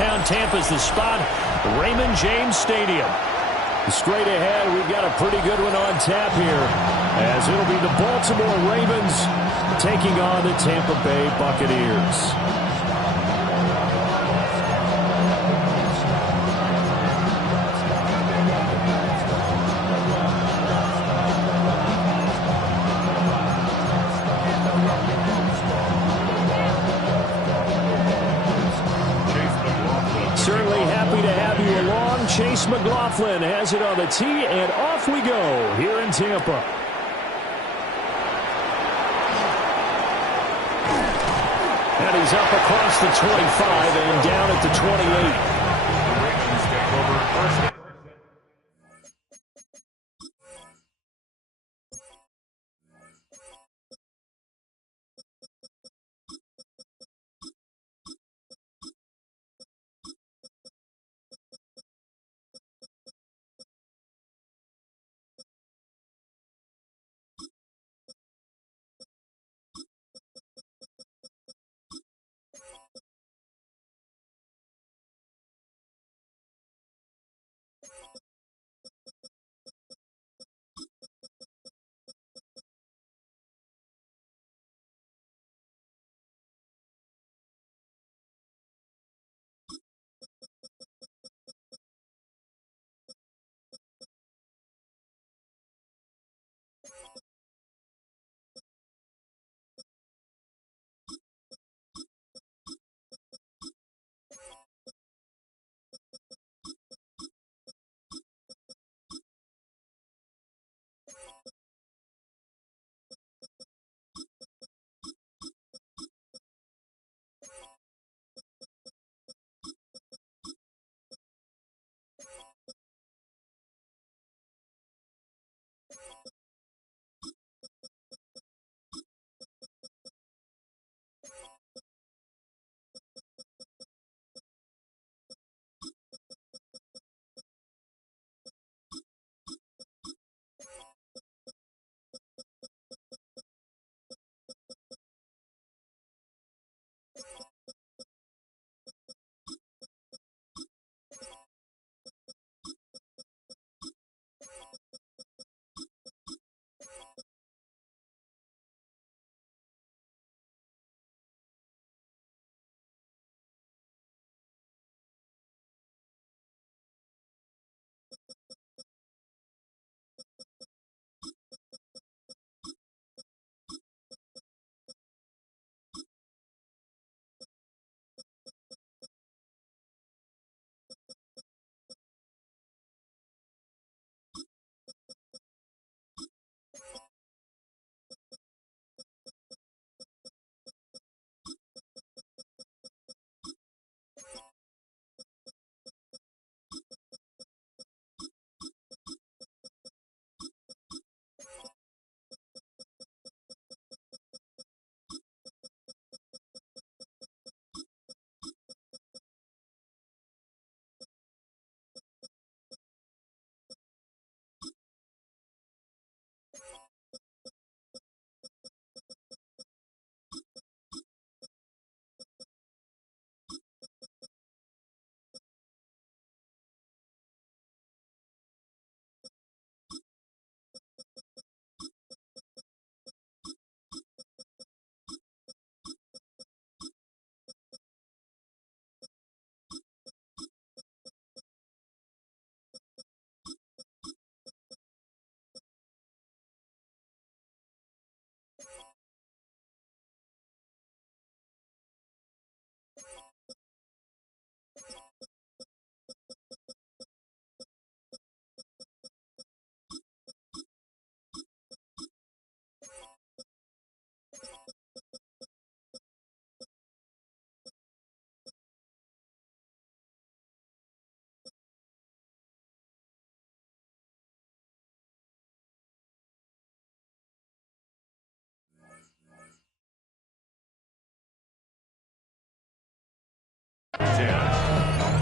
downtown Tampa's the spot, Raymond James Stadium. Straight ahead, we've got a pretty good one on tap here, as it'll be the Baltimore Ravens taking on the Tampa Bay Buccaneers. Certainly happy to have you along. Chase McLaughlin has it on the tee, and off we go here in Tampa. And he's up across the 25 and down at the 28. The Ravens take over first.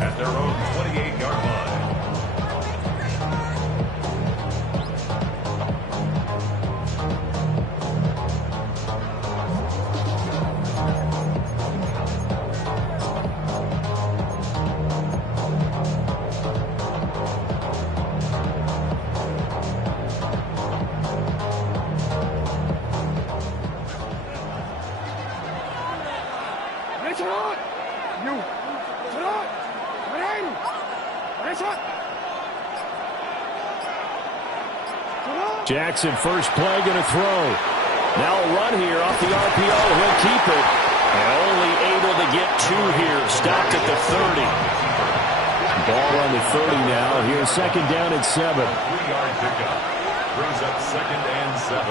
At their own 28-yard line. Jackson, first play, going to throw. Now a run here off the RPO. He'll keep it. And only able to get 2 here. Stopped at the 30. Ball on the 30 now. Here's second down and 7. 3-yard pickup. Brings up second and 7.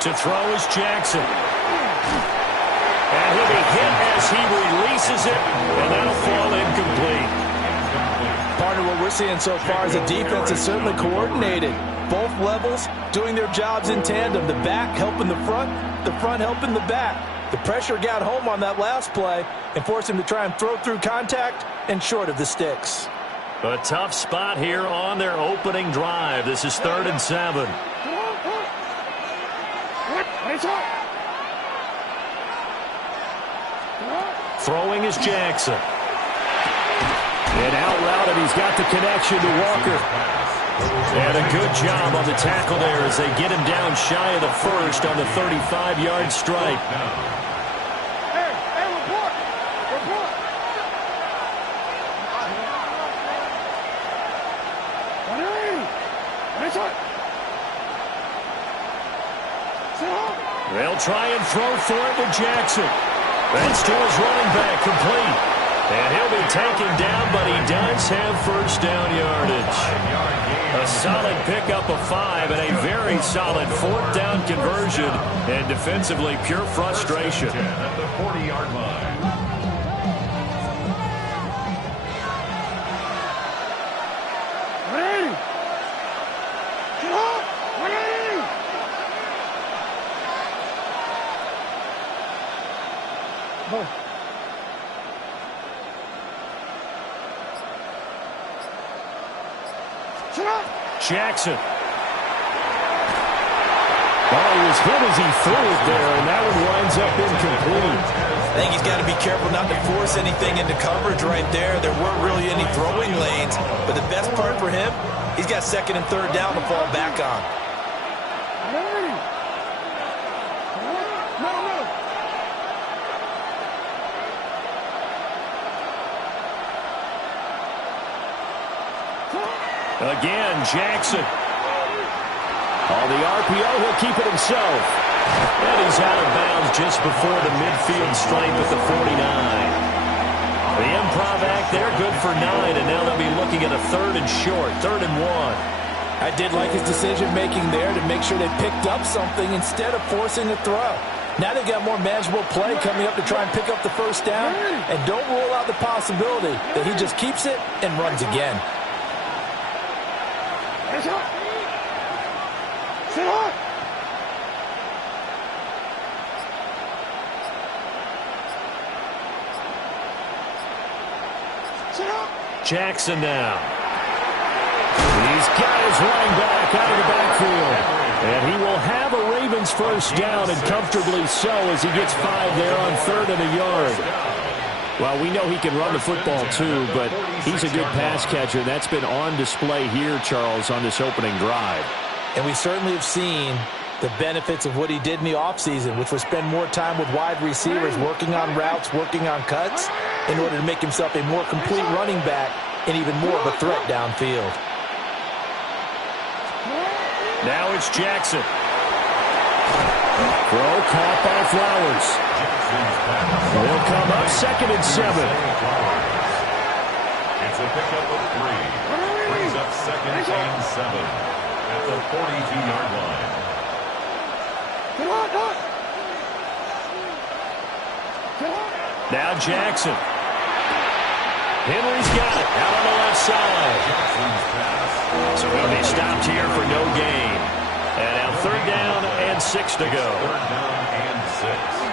To throw is Jackson. And he'll be hit as he releases it. And that'll fall incomplete. Partner, what we're seeing so far is the defense is certainly coordinated. Both levels doing their jobs in tandem. The back helping the front helping the back. The pressure got home on that last play and forced him to try and throw through contact and short of the sticks. A tough spot here on their opening drive. This is 3rd and 7. Throwing is Jackson. And out route, and he's got the connection to Walker. And a good job on the tackle there as they get him down shy of the first on the 35-yard stripe. They'll try and throw for it with Jackson. That's to his running back, complete. And he'll be taken down, but he does have first down yardage. A solid pickup of 5 and a very solid 4th down conversion. And defensively, pure frustration. At the 40-yard line. Jackson. Oh, he was hit as he threw it there, and that one winds up incomplete. I think he's got to be careful not to force anything into coverage right there. There weren't really any throwing lanes, but the best part for him, he's got 2nd and 3rd down to fall back on. Again, Jackson. On the RPO, he'll keep it himself. And he's out of bounds just before the midfield stripe at the 49. The improv act there, good for 9, and now they'll be looking at a 3rd and short, 3rd and 1. I did like his decision-making there to make sure they picked up something instead of forcing a throw. Now they've got more manageable play coming up to try and pick up the first down, and don't rule out the possibility that he just keeps it and runs again. Jackson now. He's got his running back out of the backfield. And he will have a Ravens first down, and comfortably so, as he gets 5 there on 3rd and a yard. Well, we know he can run the football too, but he's a good pass catcher. That's been on display here, Charles, on this opening drive. And we certainly have seen the benefits of what he did in the offseason, which was spend more time with wide receivers, working on routes, working on cuts, in order to make himself a more complete running back and even more of a threat downfield. Now it's Jackson. Throw caught by Flowers. They'll come up 2nd and 7. It's a pickup of 3. Brings up 2nd and 7 at the 42-yard line. Now Jackson. Henry's got it out on the left side. So he'll be stopped here for no gain. And now 3rd down and 6 to go. 3rd down and 6.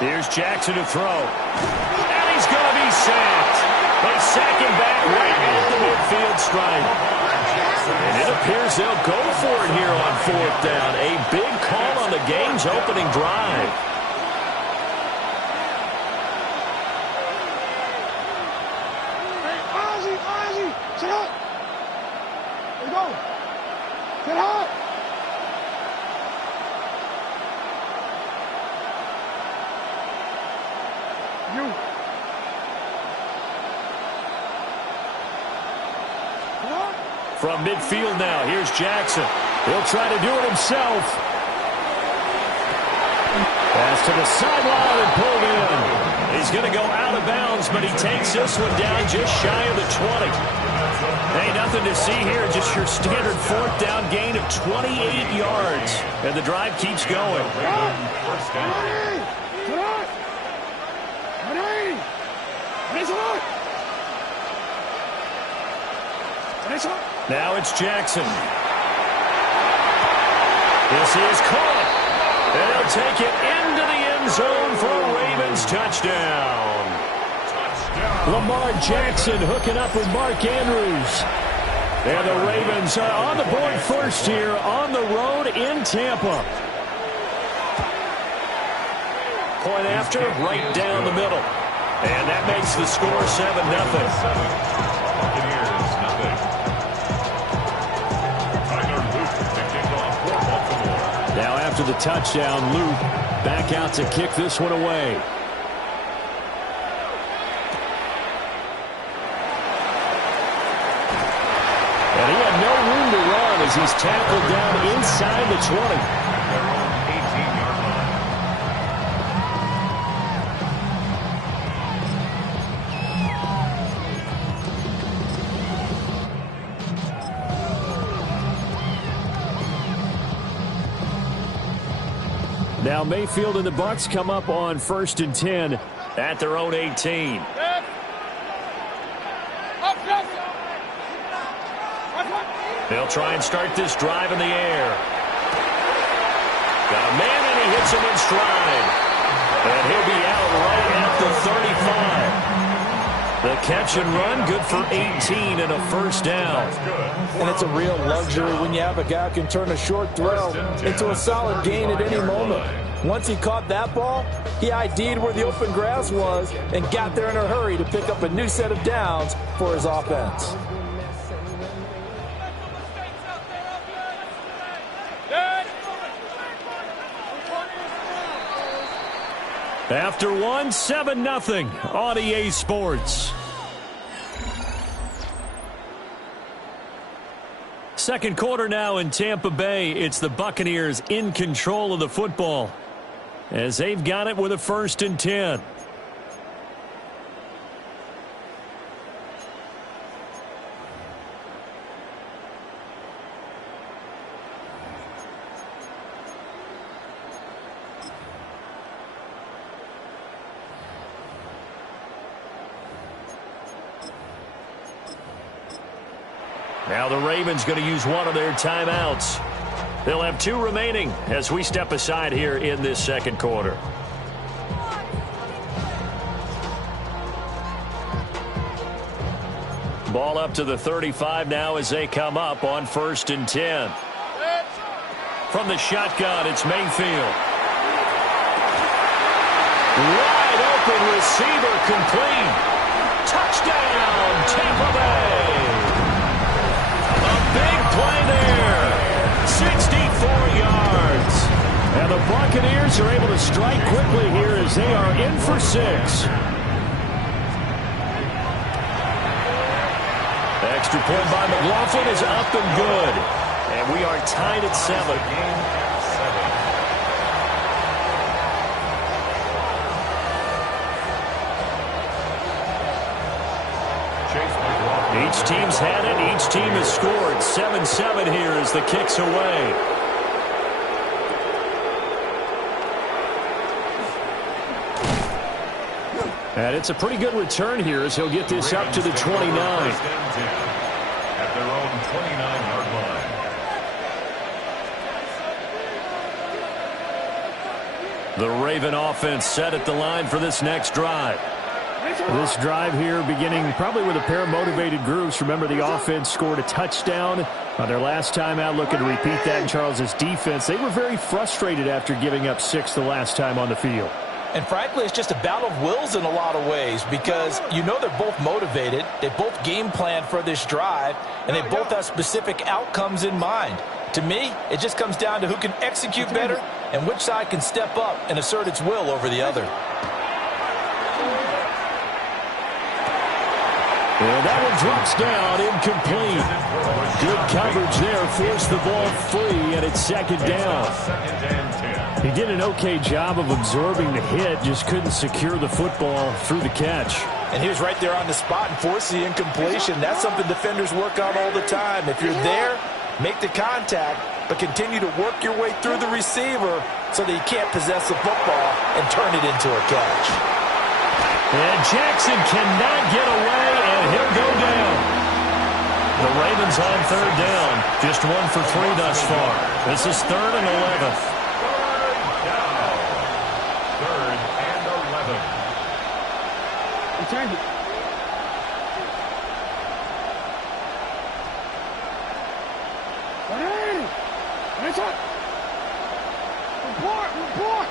Here's Jackson to throw. And he's going to be sacked. They sack him back right at the midfield stripe. And it appears they'll go for it here on 4th down. A big call on the game's opening drive. Hey, Ozzy, sit up. There you go. Get hot. You. From midfield now, here's Jackson. He'll try to do it himself. Pass to the sideline and pulled in. He's going to go out of bounds, but he takes this one down just shy of the 20. Hey, nothing to see here, just your standard 4th down gain of 28 yards. And the drive keeps going. First down. Now it's Jackson. This is caught. And he'll take it into the end zone for a Ravens touchdown. Lamar Jackson hooking up with Mark Andrews. And the Ravens are on the board first here on the road in Tampa. Point after, right down the middle. And that makes the score 7-0. Now after the touchdown, Luke back out to kick this one away. And he had no room to run as he's tackled down inside the 20. Now Mayfield and the Bucs come up on 1st and 10 at their own 18. They'll try and start this drive in the air. Got a man and he hits him in stride. And he'll be out right at the 35. The catch and run good for 18 and a first down. And it's a real luxury when you have a guy who can turn a short throw into a solid gain at any moment. Once he caught that ball, he ID'd where the open grass was and got there in a hurry to pick up a new set of downs for his offense. After one, 7-0 on EA Sports. Second quarter now in Tampa Bay. It's the Buccaneers in control of the football as they've got it with a 1st and 10. Now the Ravens going to use one of their timeouts. They'll have 2 remaining as we step aside here in this second quarter. Ball up to the 35 now as they come up on 1st and 10. From the shotgun, it's Mayfield. Wide open receiver complete. Touchdown, Tampa Bay. Big play there. 64 yards. And the Buccaneers are able to strike quickly here as they are in for 6. Extra point by McLaughlin is up and good. And we are tied at 7. Each team's had it. Each team has scored. 7-7 here as the kick's away. And it's a pretty good return here as he'll get this up to the 29. At their own 29-yard line. The Raven offense set at the line for this next drive. This drive here beginning probably with a pair of motivated groups. Remember, the offense scored a touchdown on their last time out, looking to repeat that in Charles's defense. They were very frustrated after giving up 6 the last time on the field. And frankly, it's just a battle of wills in a lot of ways because you know they're both motivated, they both game planned for this drive, and they both have specific outcomes in mind. To me, it just comes down to who can execute better and which side can step up and assert its will over the other. And that one drops down, incomplete. Good coverage there, forced the ball free, and it's second down. He did an okay job of absorbing the hit, just couldn't secure the football through the catch. And he was right there on the spot and forced the incompletion. That's something defenders work on all the time. If you're there, make the contact, but continue to work your way through the receiver so that you can't possess the football and turn it into a catch. And Jackson cannot get away, and he'll go down. The Ravens on third down. Just 1 for 3 thus far. This is 3rd and 11. Change it. Hey! Hands up! Report! Report!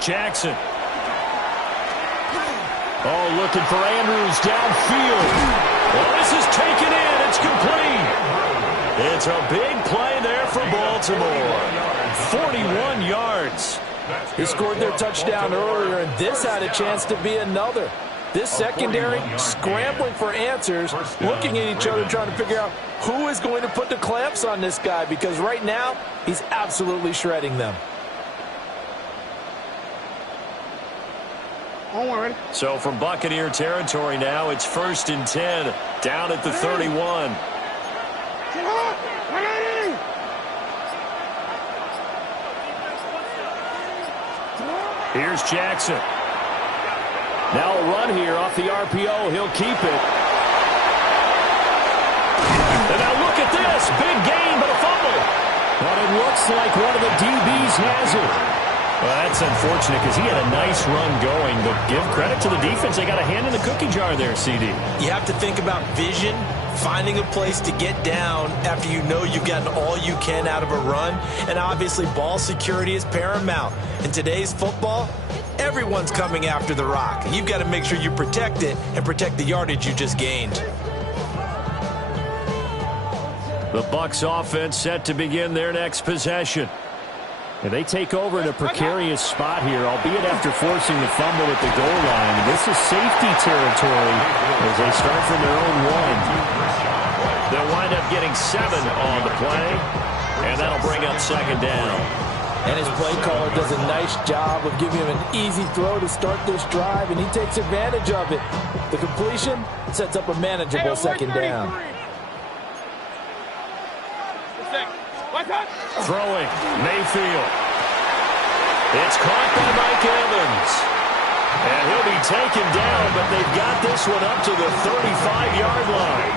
Jackson. Oh, looking for Andrews downfield. Well, this is taken in. It's complete. It's a big play there for Baltimore. 41 yards. They scored their touchdown earlier, and this had a chance to be another. This secondary scrambling for answers, looking at each other, trying to figure out who is going to put the clamps on this guy, because right now he's absolutely shredding them. So from Buccaneer territory now, it's 1st and 10, down at the 31. Here's Jackson. Now a run here off the RPO. He'll keep it. And now look at this. Big gain, but a fumble. But it looks like one of the DBs has it. Well, that's unfortunate because he had a nice run going, but give credit to the defense. They got a hand in the cookie jar there, CD. You have to think about vision, finding a place to get down after you know you've gotten all you can out of a run, and obviously ball security is paramount. In today's football, everyone's coming after the rock. You've got to make sure you protect it and protect the yardage you just gained. The Bucs offense set to begin their next possession. And they take over in a precarious spot here, albeit after forcing the fumble at the goal line. This is safety territory as they start from their own 1. They'll wind up getting 7 on the play, and that'll bring up second down. And his play caller does a nice job of giving him an easy throw to start this drive, and he takes advantage of it. The completion sets up a manageable second down. Throwing, Mayfield. It's caught by Mike Evans. And he'll be taken down, but they've got this one up to the 35-yard line.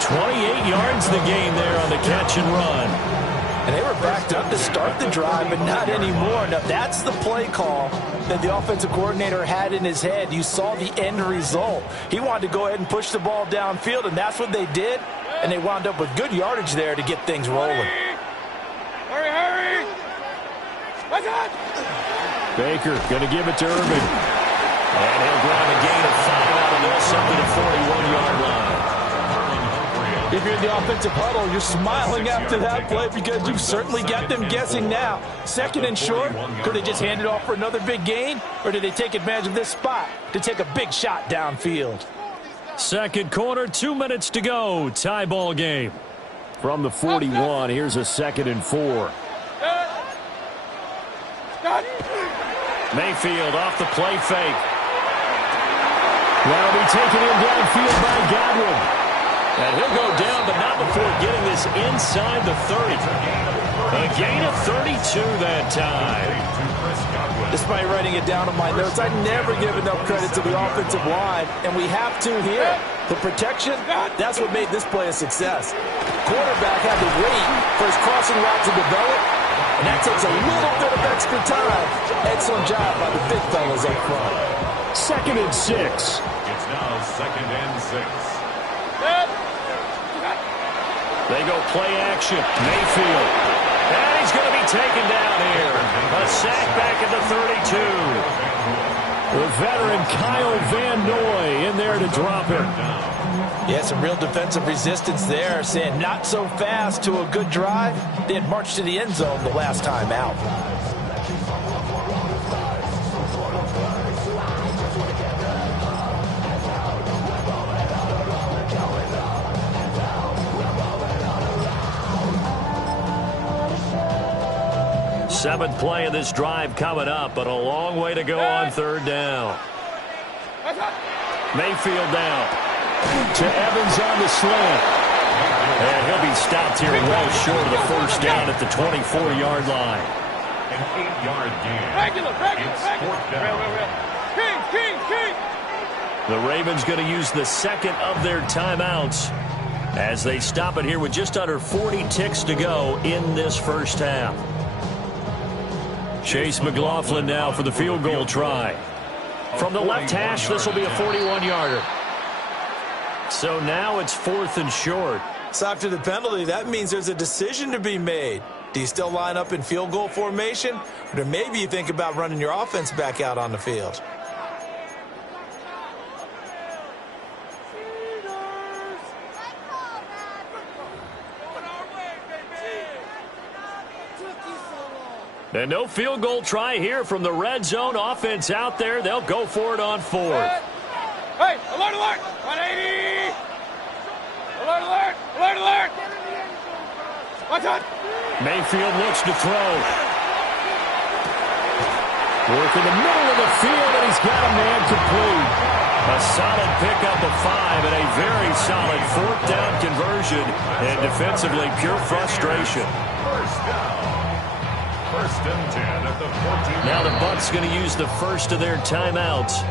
28 yards the gain there on the catch and run. And they were backed up to start the drive, but not anymore. Now, that's the play call that the offensive coordinator had in his head. You saw the end result. He wanted to go ahead and push the ball downfield, and that's what they did. And they wound up with good yardage there to get things rolling. Hurry! What's up? Baker going to give it to Irvin. And he'll grab a gain of 5 out of this up to the 41-yard line. If you're in the offensive huddle, you're smiling after that play because you've certainly got them guessing now. 2nd and short, could they just hand it off for another big gain? Or did they take advantage of this spot to take a big shot downfield? Second quarter, 2 minutes to go. Tie ball game. From the 41, here's a 2nd and 4. Mayfield off the play fake. That'll be taken in downfield by Godwin. And he'll go down, but not before getting this inside the 30. A gain of 32 that time. Despite writing it down on my notes, I never give enough credit to the offensive line, and we have to here. The protection, that's what made this play a success. Quarterback had to wait for his crossing route to develop, and that takes a little bit of extra time. Excellent job by the big fellas up front. 2nd and 6. It's now 2nd and 6. They go play action. Mayfield. And he's going to be taken down here. A sack back at the 32. The veteran Kyle Van Noy in there to drop him. Yeah, some real defensive resistance there, saying not so fast to a good drive. They had marched to the end zone the last time out. Seventh play of this drive coming up, but a long way to go on 3rd down. Mayfield down to Evans on the slant. And he'll be stopped here well short of the 1st down at the 24-yard line. An 8-yard gain. It's 4th down. The Ravens going to use the 2nd of their timeouts as they stop it here with just under 40 ticks to go in this 1st half. Chase McLaughlin now for the field goal try. From the left hash, this will be a 41-yarder. So now it's 4th and short. So after the penalty, that means there's a decision to be made. Do you still line up in field goal formation? Or maybe you think about running your offense back out on the field? And no field goal try here from the red zone. Offense out there. They'll go for it on 4th. Hey, alert, alert! 180! Alert, alert! Alert, alert! Watch out! Mayfield looks to throw. Work in the middle of the field, and he's got a man complete. A solid pickup of 5 and a very solid 4th down conversion. And defensively, pure frustration. 1st down. 1st and 10 at the 14. Now the Bucs going to use the 1st of their timeouts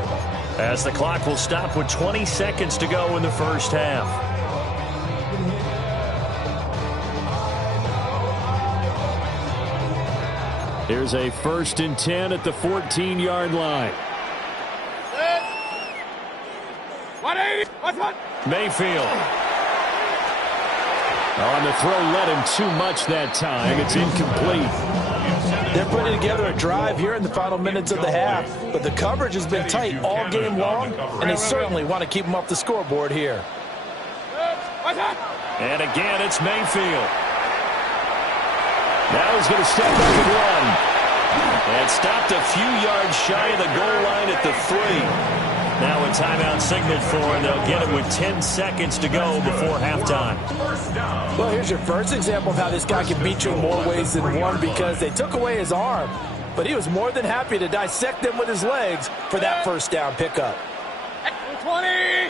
as the clock will stop with 20 seconds to go in the 1st half. Here's a 1st and 10 at the 14-yard line. 180! Watch out! Mayfield. On the throw, led him too much that time. It's incomplete. They're putting together a drive here in the final minutes of the half, but the coverage has been tight all game long, and they certainly want to keep them off the scoreboard here. And again, it's Mayfield. Now he's going to step up and run. And stopped a few yards shy of the goal line at the 3. Now a timeout signaled for, and they'll get it with 10 seconds to go before halftime. Well, here's your first example of how this guy can beat you in more ways than one, because they took away his arm, but he was more than happy to dissect them with his legs for that 1st down pickup. 20!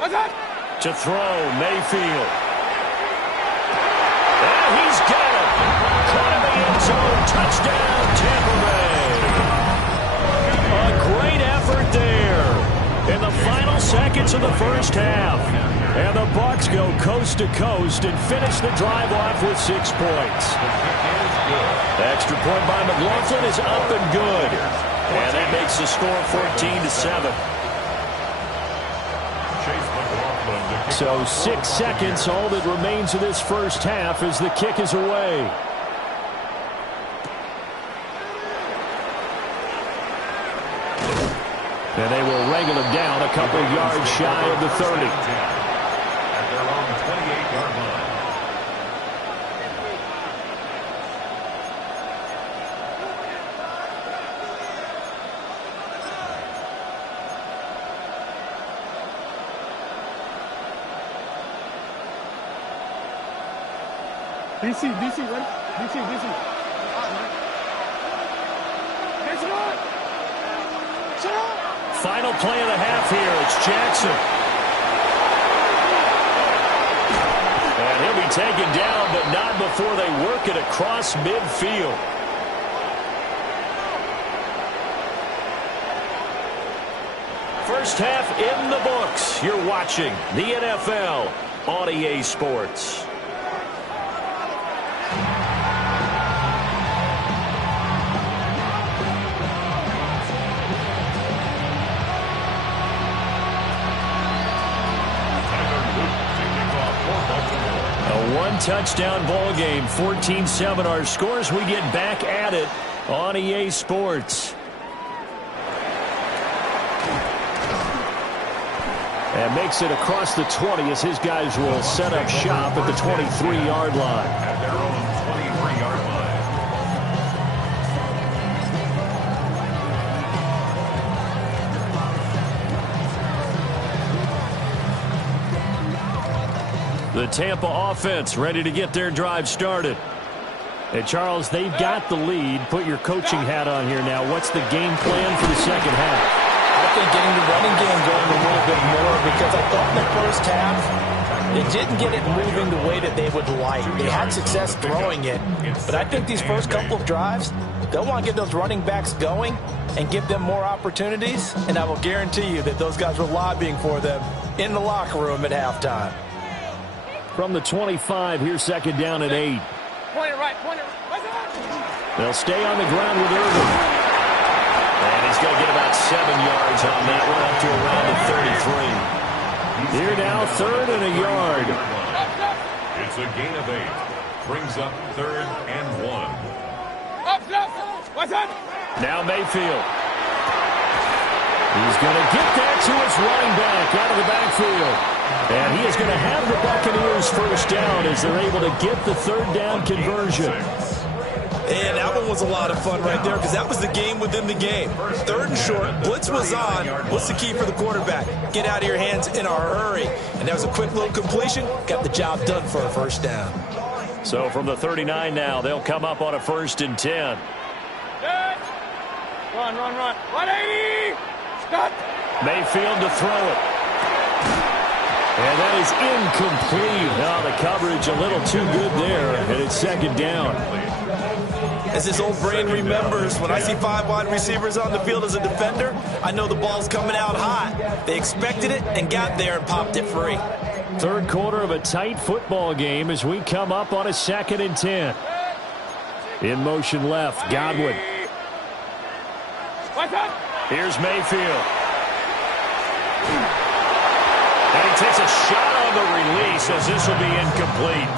What's that? To throw, Mayfield. And he's got it. Caught in the end zone. Touchdown, Tampa Bay. A great effort there in the final seconds of the 1st half. And the Bucs go coast to coast and finish the drive off with 6 points. The extra point by McLaughlin is up and good. And that makes the score 14-7. So 6 seconds, all that remains of this 1st half as the kick is away. And they will wrangle him down a couple of yards shy of the 30. At their own 28-yard line. DC, right? DC. Final play of the half here. It's Jackson. And he'll be taken down, but not before they work it across midfield. First half in the books. You're watching the NFL on EA Sports. A one-touchdown ball game, 14-7 our scores. We get back at it on EA Sports. And makes it across the 20 as his guys will set up shop at the 23-yard line. At their own 23-yard line. The Tampa offense ready to get their drive started. And Charles, they've got the lead. Put your coaching hat on here now. What's the game plan for the second half? I think getting the running game going a little bit more, because I thought in the first half they didn't get it moving the way that they would like. They had success throwing it, but I think these first couple of drives, they'll want to get those running backs going and give them more opportunities, and I will guarantee you that those guys were lobbying for them in the locker room at halftime. From the 25, here's second down at 8. Point it right, point it right. They'll stay on the ground with Irvin. And he's going to get about 7 yards on that one, up to around the 33. Here now, third and a yard. It's a gain of 8. Brings up 3rd and 1. What's that? Now Mayfield. He's going to get that to his running back out of the backfield. And he is going to have the Buccaneers first down as they're able to get the third down conversion. And that one was a lot of fun right there, because that was the game within the game. 3rd and short, blitz was on. What's the key for the quarterback? Get out of your hands in a hurry. And that was a quick little completion. Got the job done for a first down. So from the 39 now, they'll come up on a 1st and 10. Run. 180. Stop. Mayfield to throw it. And that is incomplete. Now the coverage a little too good there, and it's second down. As his old brain remembers, when I see 5 wide receivers on the field as a defender, I know the ball's coming out hot. They expected it and got there and popped it free. Third quarter of a tight football game as we come up on a 2nd and 10. In motion left, Godwin. Here's Mayfield. And he takes a shot on the release as this will be incomplete.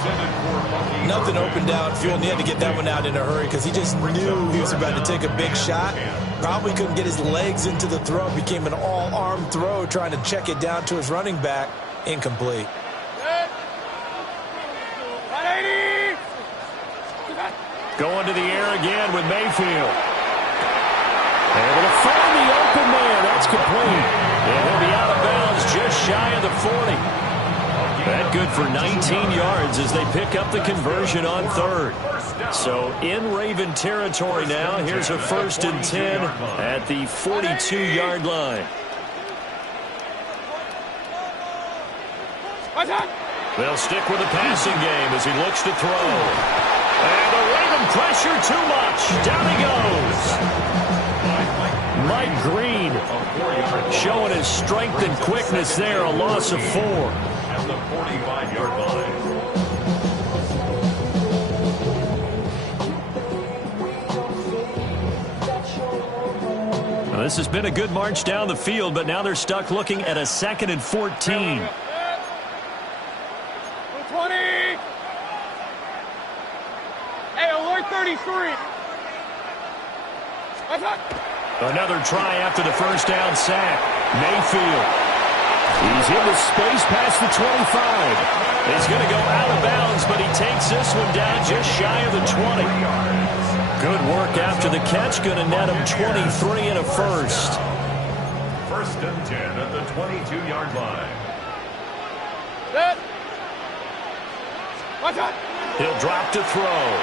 Nothing open downfield, and he had to get that one out in a hurry because he just knew he was about to take a big shot. Probably couldn't get his legs into the throw. Became an all-arm throw trying to check it down to his running back. Incomplete. Going to the air again with Mayfield. Able to find the open man. That's complete. And he'll be out of bounds just shy of the 40. That good for 19 yards as they pick up the conversion on 3rd. So in Raven territory now. Here's a 1st and 10 at the 42-yard line. They'll stick with the passing game as he looks to throw. And the Raven pressure too much. Down he goes. Mike Green showing his strength and quickness there. A loss of 4. At the 45-yard line. Well, this has been a good march down the field, but now they're stuck looking at a 2nd and 14. 20. Hey, alert 33. Another try after the first down sack. Mayfield. He's in the space past the 25. He's going to go out of bounds, but he takes this one down just shy of the 20. Good work after the catch. Going to net him 23 and a first. 1st and 10 at the 22-yard line. He'll drop to throw.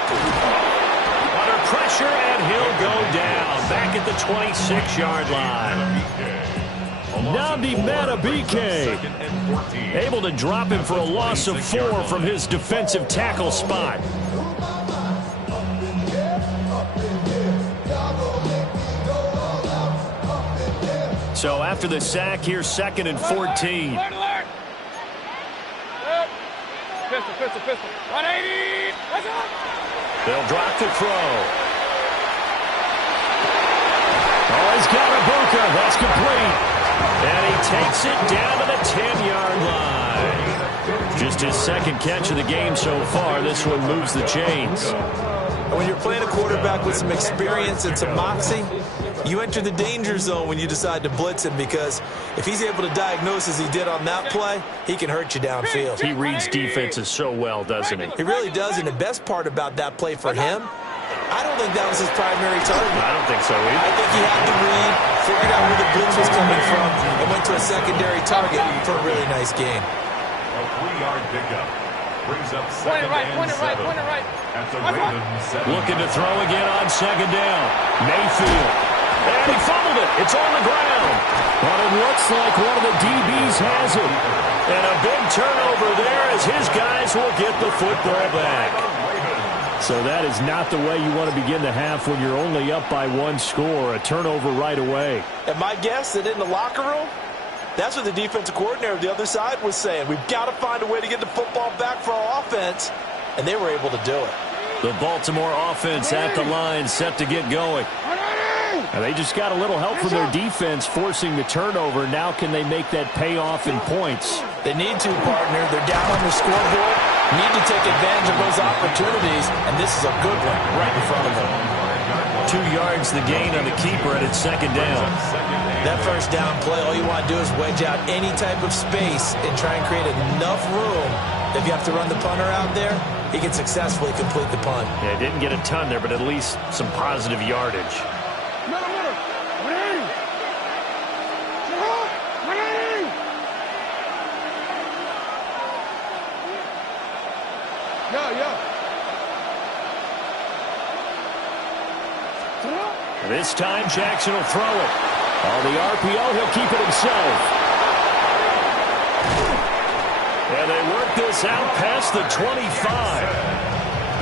Under pressure, and he'll go down. Back at the 26-yard line. Nnamdi Madubuike able to drop him for a loss of 4 from his defensive tackle spot. So after the sack, here's 2nd and 14. Alert. Pistol. 180. Let's go. They'll drop the throw. Oh, he's got Ibuka. That's complete. And he takes it down to the 10-yard line. Just his 2nd catch of the game so far. This one moves the chains. And when you're playing a quarterback with some experience and some moxie, you enter the danger zone when you decide to blitz him, because if he's able to diagnose as he did on that play, he can hurt you downfield. He reads defenses so well, doesn't he? He really does, and the best part about that play for him, I don't think that was his primary target. I don't think so either. I think he had to read, figured out where the blitz was coming from, and went to a secondary target for a really nice gain. A 3-yard pickup. Brings up 2nd Point it right. at the Ravens 7. Looking to throw again on 2nd down. Mayfield. And he fumbled it. It's on the ground. But it looks like one of the DBs has it. And a big turnover there as his guys will get the football back. So that is not the way you want to begin the half when you're only up by 1 score. A turnover right away. And my guess that in the locker room, that's what the defensive coordinator of the other side was saying. We've got to find a way to get the football back for our offense, and they were able to do it. The Baltimore offense at the line, set to get going. And they just got a little help from their defense forcing the turnover. Now can they make that pay off in points? They need to, partner. They're down on the scoreboard. Need to take advantage of those opportunities, and this is a good one right in front of them. 2 yards the gain on the keeper, and it's 2nd down. That first down play, all you want to do is wedge out any type of space and try and create enough room. If you have to run the punter out there, he can successfully complete the punt. Yeah, didn't get a ton there, but at least some positive yardage. This time, Jackson will throw it. On the RPO, he'll keep it himself. And they work this out past the 25.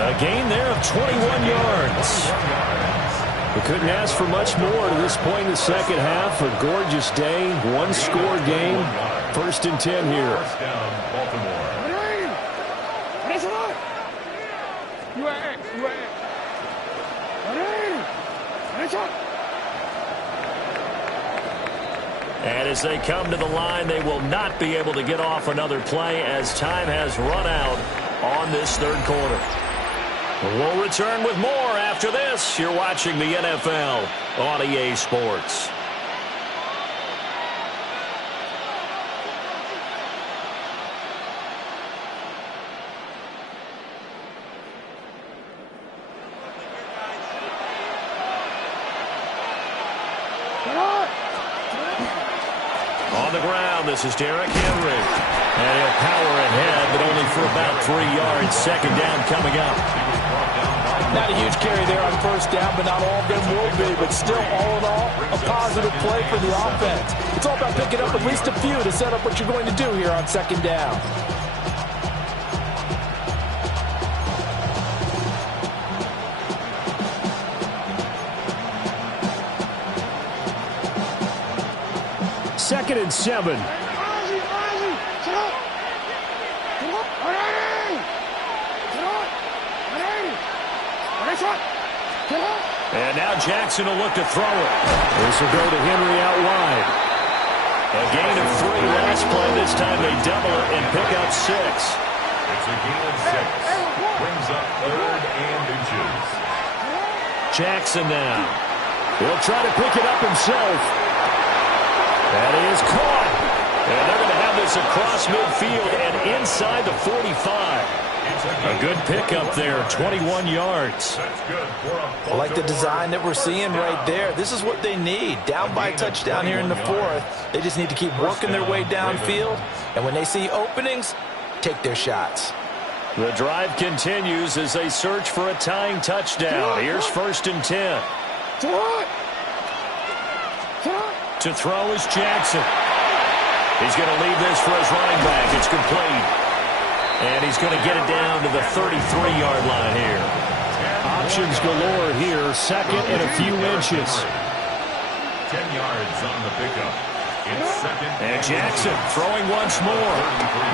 A gain there of 21 yards. We couldn't ask for much more to this point in the second half. A gorgeous day, 1-score game. 1st and 10 here. First down, Baltimore. And as they come to the line, they will not be able to get off another play as time has run out on this 3rd quarter. We'll return with more after this. You're watching the NFL on EA Sports. On the ground, this is Derrick Henry. And he'll power ahead, but only for about 3 yards. 2nd down coming up. Not a huge carry there on 1st down, but not all of them will be. But still, all in all, a positive play for the offense. It's all about picking up at least a few to set up what you're going to do here on 2nd down. Second and 7. And now Jackson will look to throw it. This will go to Henry out wide. A gain of 3 last play. This time they double it and pick up 6. It's a gain of 6. Brings up 3rd and inches. Jackson now. He'll try to pick it up himself. And he is caught. And they're going to have this across midfield and inside the 45. A good pickup there, 21 yards. That's good for I like the design that we're seeing right there. This is what they need. Down by a touchdown here in the 4th. They just need to keep working their way downfield. And when they see openings, take their shots. The drive continues as they search for a tying touchdown. Here's 1st and 10. To throw is Jackson. He's going to leave this for his running back. It's complete. And he's going to get it down to the 33-yard line here. Options galore here. 2nd and a few inches. 10 yards on the pickup. And Jackson throwing once more.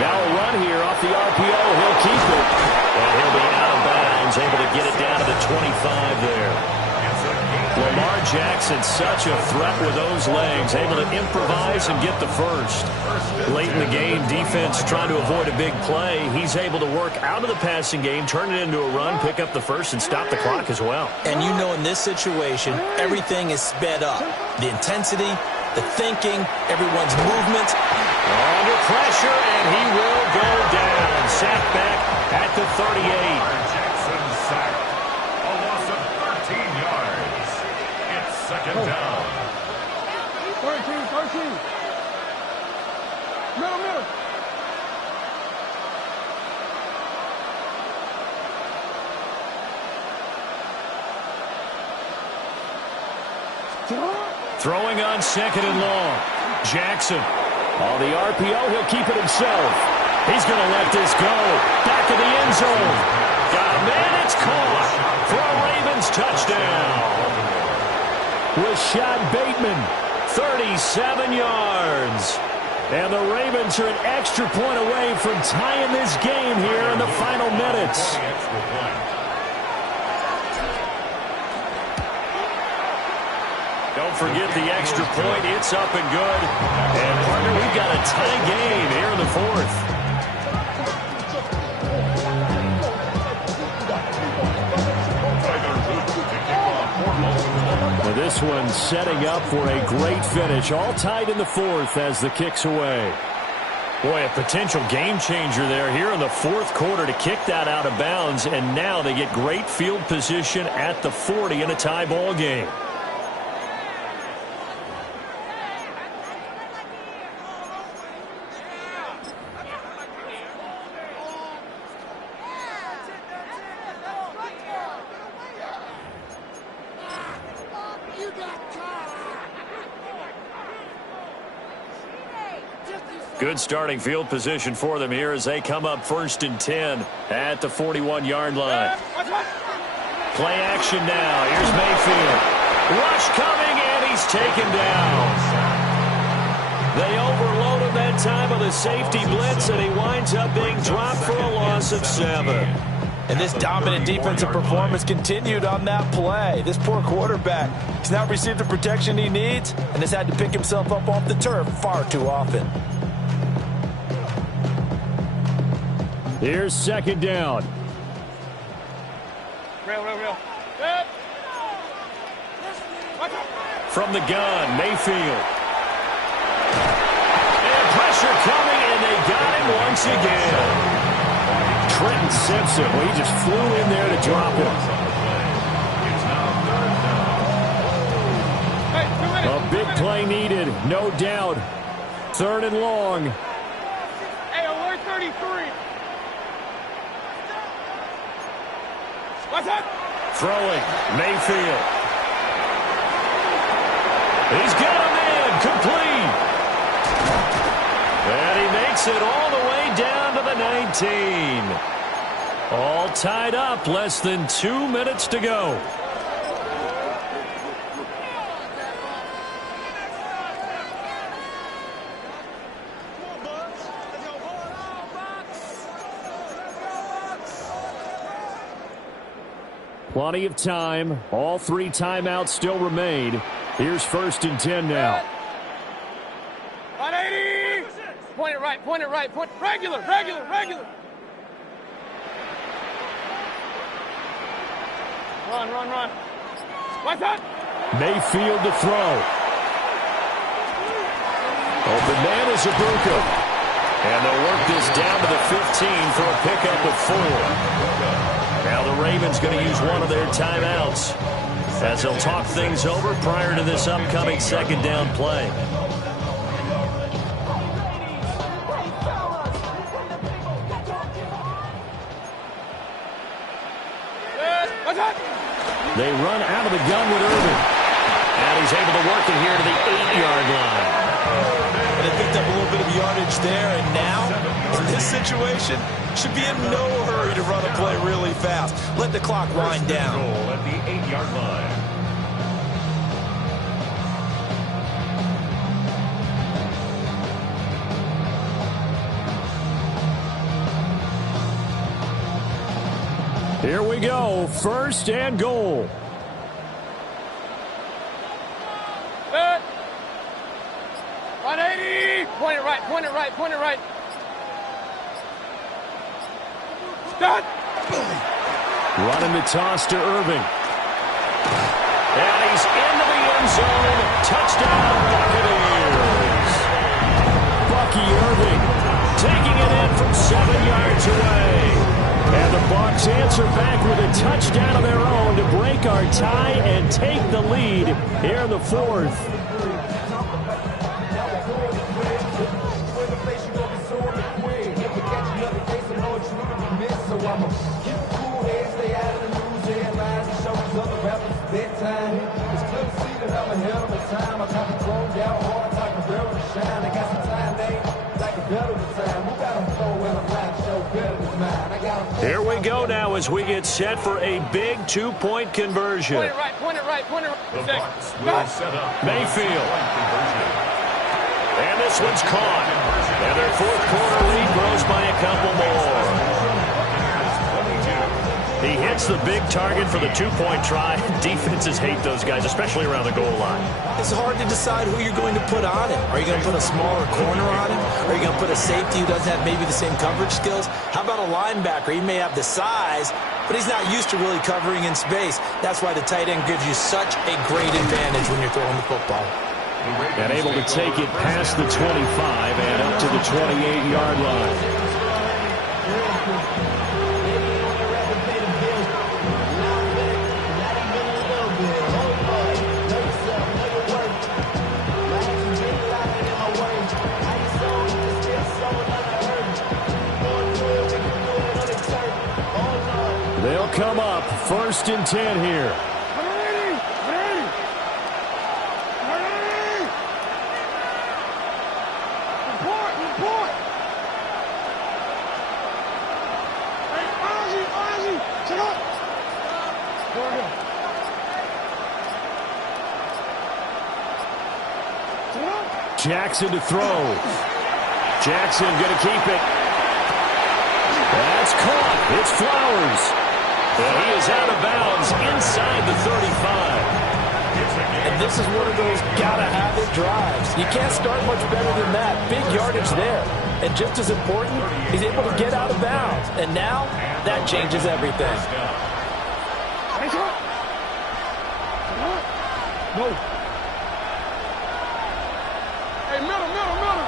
Now a run here off the RPO. He'll keep it. And he'll be out of bounds, able to get it down to the 25 there. Lamar Jackson, such a threat with those legs, able to improvise and get the first. Late in the game, defense trying to avoid a big play. He's able to work out of the passing game, turn it into a run, pick up the first, and stop the clock as well. And you know in this situation, everything is sped up. The intensity, the thinking, everyone's movement. Under pressure, and he will go down. Sacked back at the 38. Jackson sacked. A loss of 13 yards. It's second down. 13. Middle. Throwing on second and long. Jackson. On the RPO, he'll keep it himself. He's going to let this go. Back of the end zone. Got a man, it's caught for a Ravens touchdown. Rashad Bateman, 37 yards. And the Ravens are an extra point away from tying this game here in the final minutes. Don't forget the extra point. It's up and good. And, partner, we've got a tie game here in the fourth. Well, this one setting up for a great finish. All tied in the fourth as the kick's away. Boy, a potential game changer there here in the fourth quarter to kick that out of bounds. And now they get great field position at the 40 in a tie ball game. Good starting field position for them here as they come up 1st and 10 at the 41-yard line. Play action now. Here's Mayfield. Rush coming, and he's taken down. They overload him that time with a safety blitz, and he winds up being dropped for a loss of 7. And this dominant defensive performance continued on that play. This poor quarterback has not received the protection he needs and has had to pick himself up off the turf far too often. Here's second down. Real. Yep. From the gun, Mayfield. And pressure coming, and they got him once again. Trenton Simpson, well, he just flew in there to drop him. A big play needed, no doubt. 3rd and long. Hey, alert 33. What's up? Throwing, Mayfield. He's got him in, complete. And he makes it all the way down to the 19. All tied up, less than 2 minutes to go. Plenty of time. All 3 timeouts still remain. Here's 1st and 10 now. 180. Point it right. Regular. Run. What's up? Mayfield to throw. Open man is Ibuka. And they'll work this down to the 15 for a pickup of 4. Now the Ravens going to use one of their timeouts as they'll talk things over prior to this upcoming second down play. They run out of the gun with Irvin. And he's able to work it here to the 8-yard line. And they picked up a little bit of yardage there, and now, in this situation, should be in no hurry to run a play really fast. Let the clock wind down. Goal at the 8-yard line. Here we go. First and goal. Set. 180. Point it right, point it right, point it right. Start. Running the toss to Irving. And he's into the end zone. Touchdown, Buccaneers. Bucky Irving taking it in from 7 yards away. And the Bucs answer back with a touchdown of their own to break our tie and take the lead here in the fourth. Here we go now as we get set for a big two-point conversion. Point it right, point it right, point it right. The Bucs will set up Mayfield. conversion. And this one's caught. And their fourth quarter lead grows by a couple more. He hits the big target for the two-point try. Defenses hate those guys, especially around the goal line. It's hard to decide who you're going to put on him. Are you going to put a smaller corner on him? Are you going to put a safety who doesn't have maybe the same coverage skills? How about a linebacker? He may have the size, but he's not used to really covering in space. That's why the tight end gives you such a great advantage when you're throwing the football. And able to take it past the 25 and up to the 28-yard line. They'll come up first and 10 here. Jackson to throw. Jackson going to keep it. That's caught. It's Flowers. And he is out of bounds inside the 35. And this is one of those gotta-have-it drives. You can't start much better than that. Big yardage there. And just as important, he's able to get out of bounds. And now, that changes everything. No. Hey, middle, middle, middle.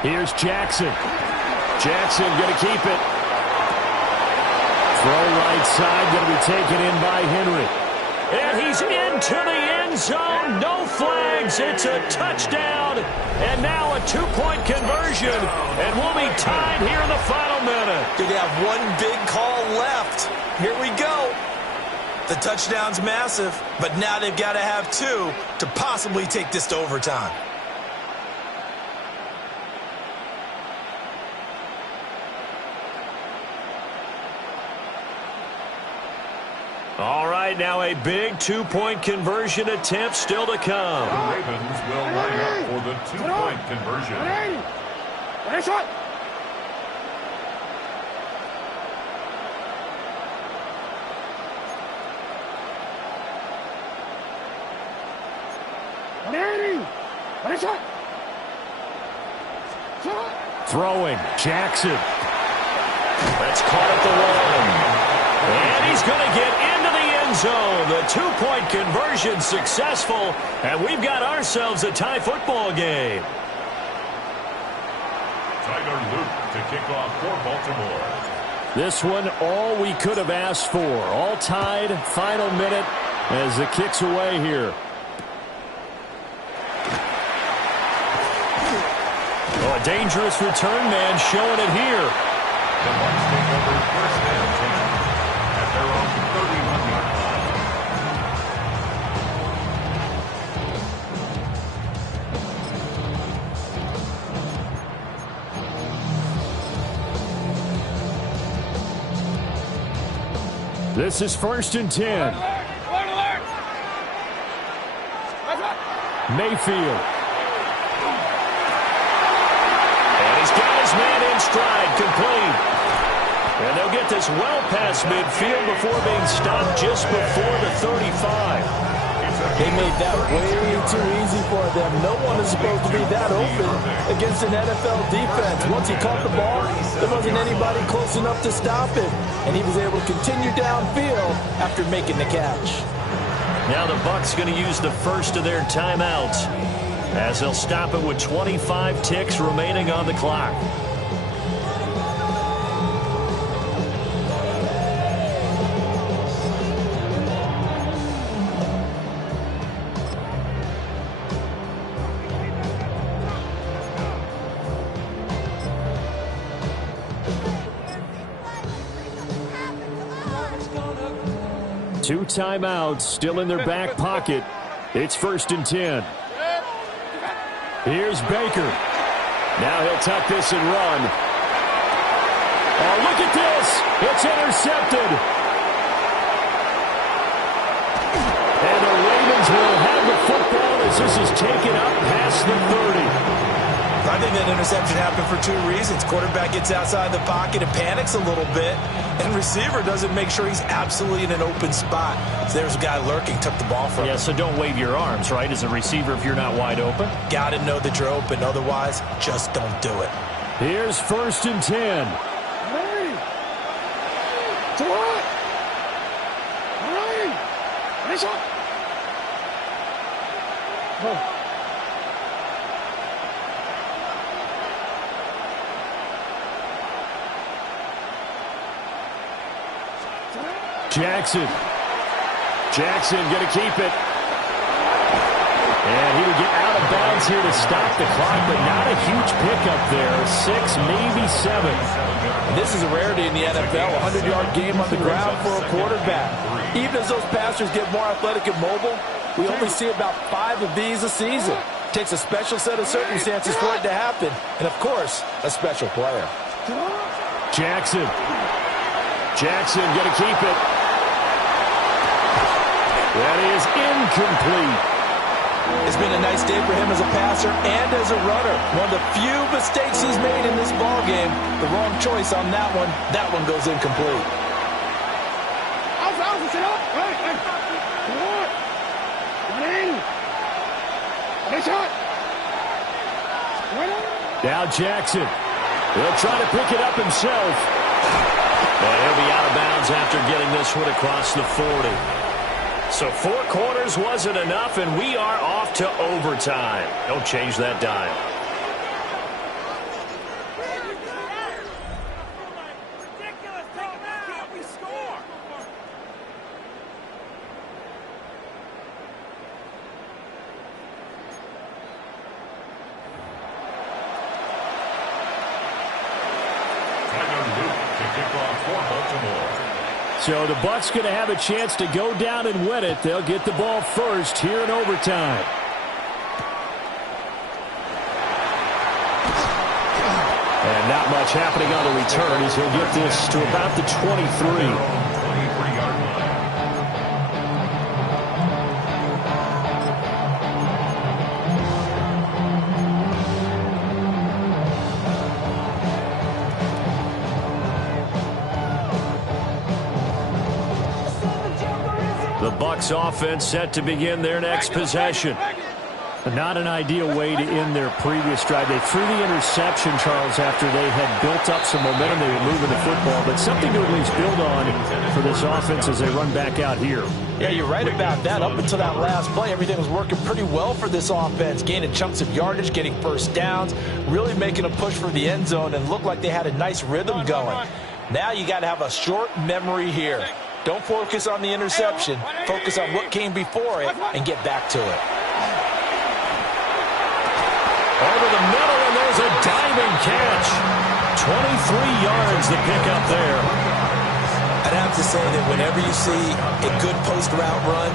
Here's Jackson. Jackson going to keep it. Throw right side, going to be taken in by Henry. And he's into the end zone. No flags. It's a touchdown. And now a two-point conversion. And we'll be tied here in the final minute. Do they have one big call left? Here we go. The touchdown's massive, but now they've got to have two to possibly take this to overtime. All right, now a big two-point conversion attempt still to come. The Ravens will line up for the two-point conversion. Nice shot. Nice shot. Throwing, Jackson. That's caught at the one. And he's going to get into the end zone. The two-point conversion successful, and we've got ourselves a tie football game. Tyler Luke to kick off for Baltimore. This one, all we could have asked for. All tied, final minute as the kick's away here. Oh, a dangerous return man showing it here. The Bucs take over first and 10 at their own 31-yard line. This is first and 10. Mayfield. And he's this well past midfield before being stopped just before the 35. They made that way too easy for them. No one is supposed to be that open against an NFL defense. Once he caught the ball, there wasn't anybody close enough to stop him. And he was able to continue downfield after making the catch. Now the Bucs going to use the first of their timeouts as they'll stop it with 25 ticks remaining on the clock. Two timeouts still in their back pocket. It's 1st and 10. Here's Baker. Now he'll tuck this and run. Oh, look at this. It's intercepted. And the Ravens will have the football as this is taken up past the 30. I think that interception happened for two reasons. Quarterback gets outside the pocket and panics a little bit, and receiver doesn't make sure he's absolutely in an open spot. So there's a guy lurking, took the ball from him. Yeah, so don't wave your arms, right, as a receiver if you're not wide open. Got to know that you're open. Otherwise, just don't do it. Here's 1st and 10. Hey! To what? Hey! Nice shot! Oh. Jackson going to keep it. And he would get out of bounds here to stop the clock, but not a huge pickup there. 6, maybe 7. And this is a rarity in the NFL, a 100-yard game on the ground for a quarterback. Even as those passers get more athletic and mobile, we only see about 5 of these a season. It takes a special set of circumstances for it to happen, and, of course, a special player. Jackson going to keep it. That is incomplete. It's been a nice day for him as a passer and as a runner. One of the few mistakes he's made in this ballgame. The wrong choice on that one. That one goes incomplete. Now Jackson. He'll try to pick it up himself. And he'll be out of bounds after getting this one across the 40. So 4 quarters wasn't enough, and we are off to overtime. Don't change that dial. So the Bucs going to have a chance to go down and win it. They'll get the ball first here in overtime. And not much happening on the return as he'll get this to about the 23. The Bucs offense set to begin their next possession. Not an ideal way to end their previous drive. They threw the interception, Charles, after they had built up some momentum. They were moving the football, but something to at least build on for this offense as they run back out here. Yeah, you're right about that. Up until that last play, everything was working pretty well for this offense, gaining chunks of yardage, getting first downs, really making a push for the end zone, and looked like they had a nice rhythm going. Now you got to have a short memory here. Don't focus on the interception. Focus on what came before it and get back to it. Over the middle, and there's a diving catch. 23 yards the pickup there. I'd have to say that whenever you see a good post route run,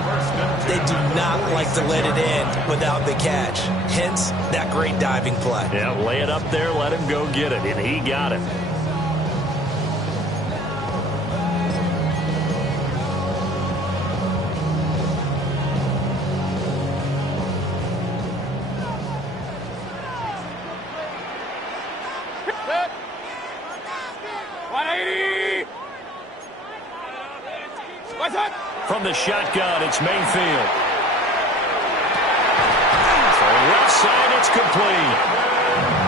they do not like to let it end without the catch. Hence, that great diving play. Yeah, lay it up there, let him go get it, and he got it. From the shotgun, it's Mayfield. Left side, it's complete.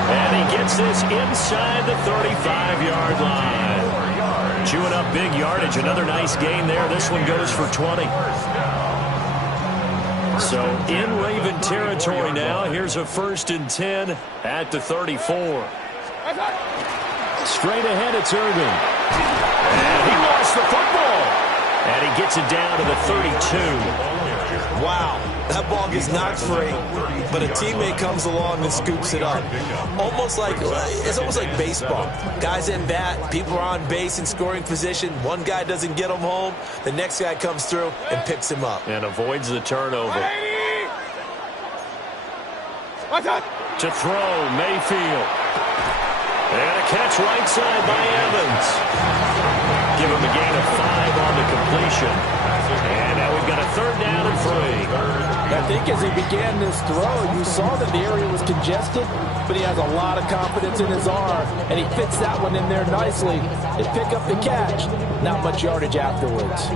And he gets this inside the 35-yard line. Chewing up big yardage. Another nice gain there. This one goes for 20. So in Raven territory now. Here's a 1st and 10 at the 34. Straight ahead, it's Irvin. And he lost the football. And he gets it down to the 32. Wow, that ball gets knocked free, but a teammate comes along and scoops it up. It's almost like baseball. Guys at bat, people are on base in scoring position. One guy doesn't get him home. The next guy comes through and picks him up. And avoids the turnover. To throw, Mayfield. And a catch right side by Evans. Give him a gain of 5 on the completion. And now we've got a 3rd down and 3. I think as he began this throw, you saw that the area was congested, but he has a lot of confidence in his arm, and he fits that one in there nicely to pick up the catch. Not much yardage afterwards.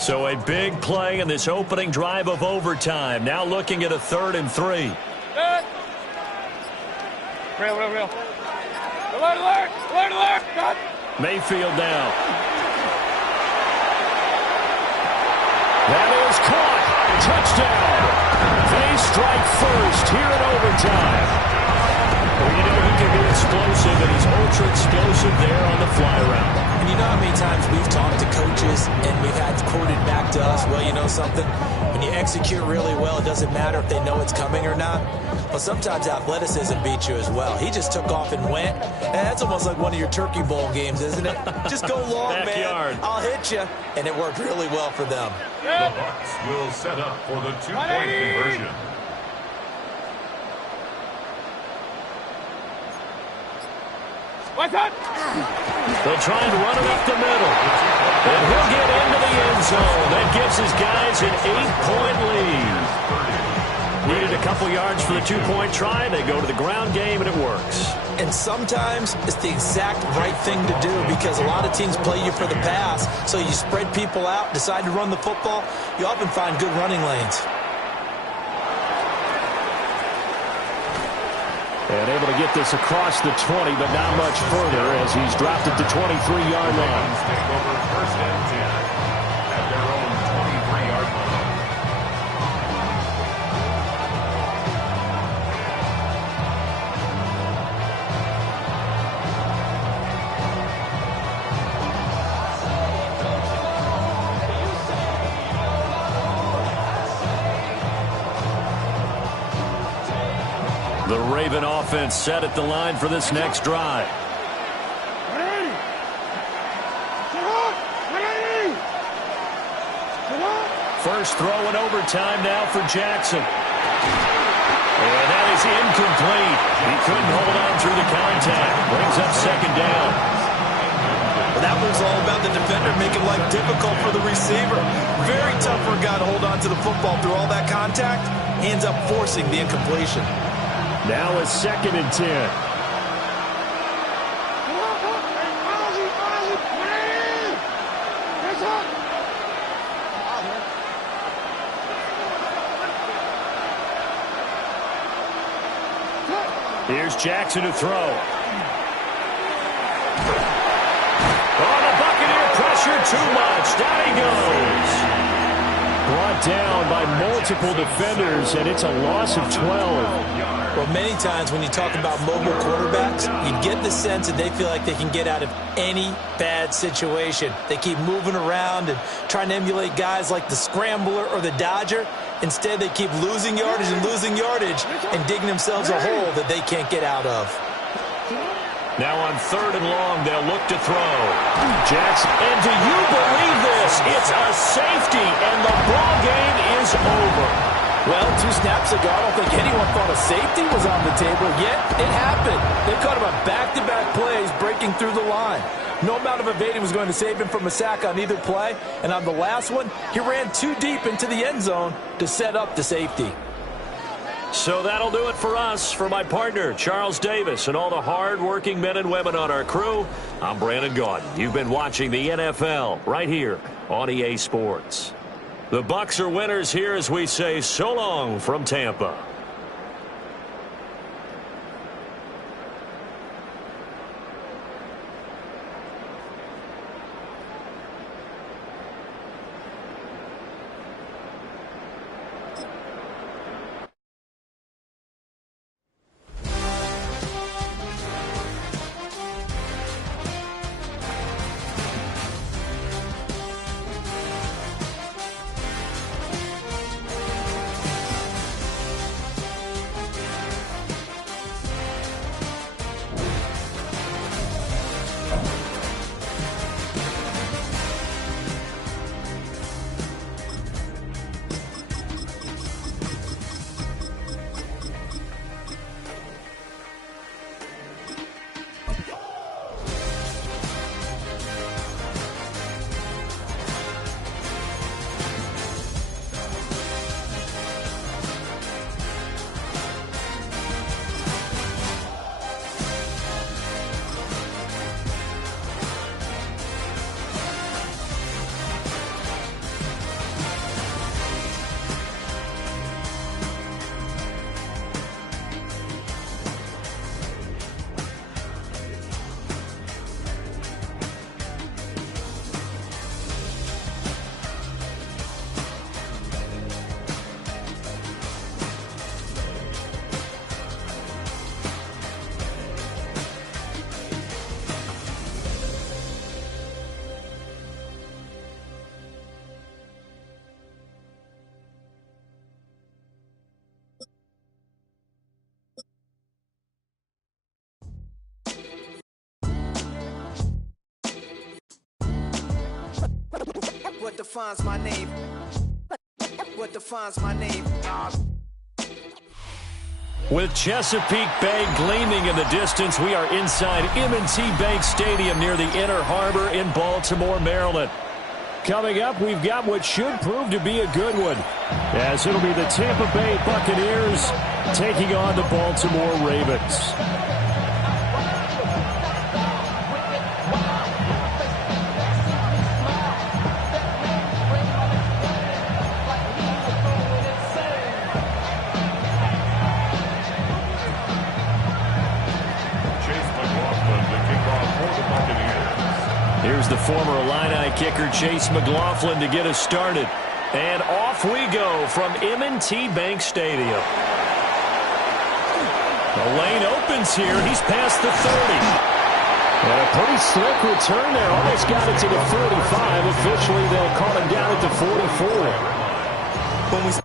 So a big play in this opening drive of overtime. Now looking at a 3rd and 3. Real. Alert. God. Mayfield now. That is caught. Touchdown. They strike first here in overtime. Well, you know he can be explosive, and he's ultra explosive there on the fly route. And you know how many times we've talked to coaches and we've had quoted back to us, well, you know something? When you execute really well, it doesn't matter if they know it's coming or not. Well, sometimes athleticism beats you as well. He just took off and went. And that's almost like one of your Turkey Bowl games, isn't it? Just go long, Backyard. man. I'll hit you. And it worked really well for them. The Bucs will set up for the 2-point conversion. They'll try and run it up the middle. And he'll get into the end zone. That gives his guys an 8-point lead. Needed a couple yards for the 2-point try. They go to the ground game, and it works. And sometimes it's the exact right thing to do because a lot of teams play you for the pass. So you spread people out, decide to run the football. You often find good running lanes. And able to get this across the 20, but not much further as he's dropped it to 23-yard line. Take over 1st and 10 at their own 23-yard line. The Raven offense set at the line for this next drive. First throw in overtime now for Jackson. And that is incomplete. He couldn't hold on through the contact. Brings up 2nd down. That was all about the defender making life difficult for the receiver. Very tough for a guy to hold on to the football through all that contact. Ends up forcing the incompletion. Now a 2nd and 10. Here's Jackson to throw. Oh, the Buccaneer pressure too much. Down he goes. Brought down by multiple defenders, and it's a loss of 12. Well, many times when you talk about mobile quarterbacks, you get the sense that they feel like they can get out of any bad situation. They keep moving around and trying to emulate guys like the Scrambler or the Dodger. Instead, they keep losing yardage and digging themselves a hole that they can't get out of. Now on 3rd and long, they'll look to throw. Jackson, and do you believe this? It's a safety, and the ball game is over. Well, 2 snaps ago, I don't think anyone thought a safety was on the table, yet it happened. They caught him on back-to-back plays, breaking breaking through the line. No amount of evading was going to save him from a sack on either play. And on the last one, he ran too deep into the end zone to set up the safety. So that'll do it for us. For my partner, Charles Davis, and all the hard-working men and women on our crew, I'm Brandon Gaudin. You've been watching the NFL right here on EA Sports. The Bucs are winners here as we say so long from Tampa. What defines my name? What defines my name? With Chesapeake Bay gleaming in the distance, we are inside M&T Bank Stadium near the Inner Harbor in Baltimore, Maryland. Coming up, we've got what should prove to be a good one, as it'll be the Tampa Bay Buccaneers taking on the Baltimore Ravens. Here's the former Illini kicker, Chase McLaughlin, to get us started. And off we go from M&T Bank Stadium. The lane opens here. He's past the 30. And a pretty slick return there. Almost got it to the 45. Officially, they'll call him down at the 44. When we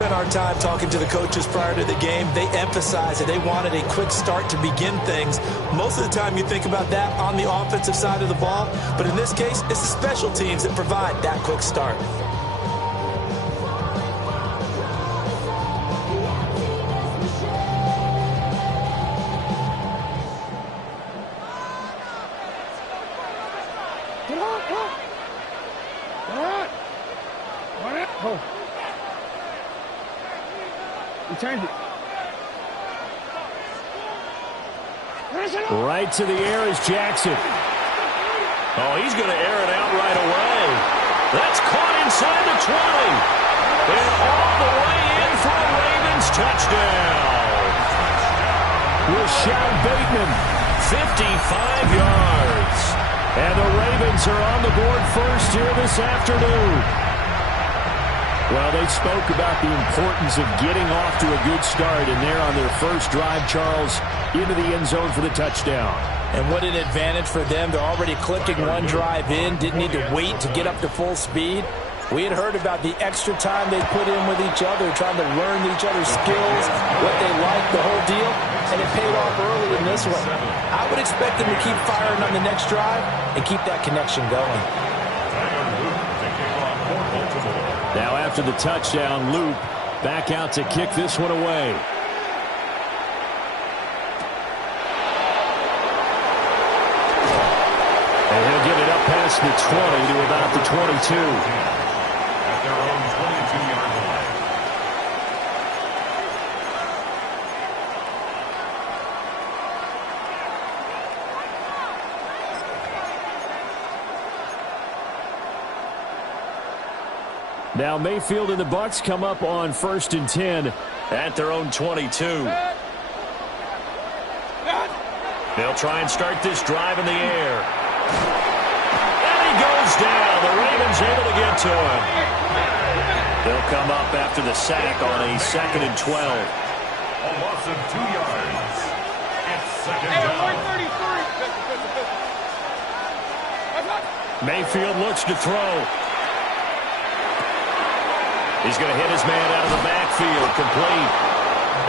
In our time talking to the coaches prior to the game, they emphasized that they wanted a quick start to begin things. Most of the time you think about that on the offensive side of the ball, but in this case, it's the special teams that provide that quick start. Change it. Right to the air is Jackson. Oh, he's going to air it out right away. That's caught inside the 20. And all the way in for a Ravens touchdown. Rashad Bateman, 55 yards. And the Ravens are on the board first here this afternoon. Well, they spoke about the importance of getting off to a good start, and they're on their first drive, Charles, into the end zone for the touchdown. And what an advantage for them. They're already clicking one drive in, didn't need to wait to get up to full speed. We had heard about the extra time they put in with each other, trying to learn each other's skills, what they like, the whole deal, and it paid off early in this one. I would expect them to keep firing on the next drive and keep that connection going. Now after the touchdown, Loop back out to kick this one away. And he'll get it up past the 20 to about the 22. At their own 22-yard line. Now Mayfield and the Bucs come up on 1st and 10 at their own 22. They'll try and start this drive in the air. And he goes down. The Ravens able to get to him. They'll come up after the sack on a 2nd and 12. A loss of 2 yards. It's second down. Mayfield looks to throw. He's going to hit his man out of the backfield, complete.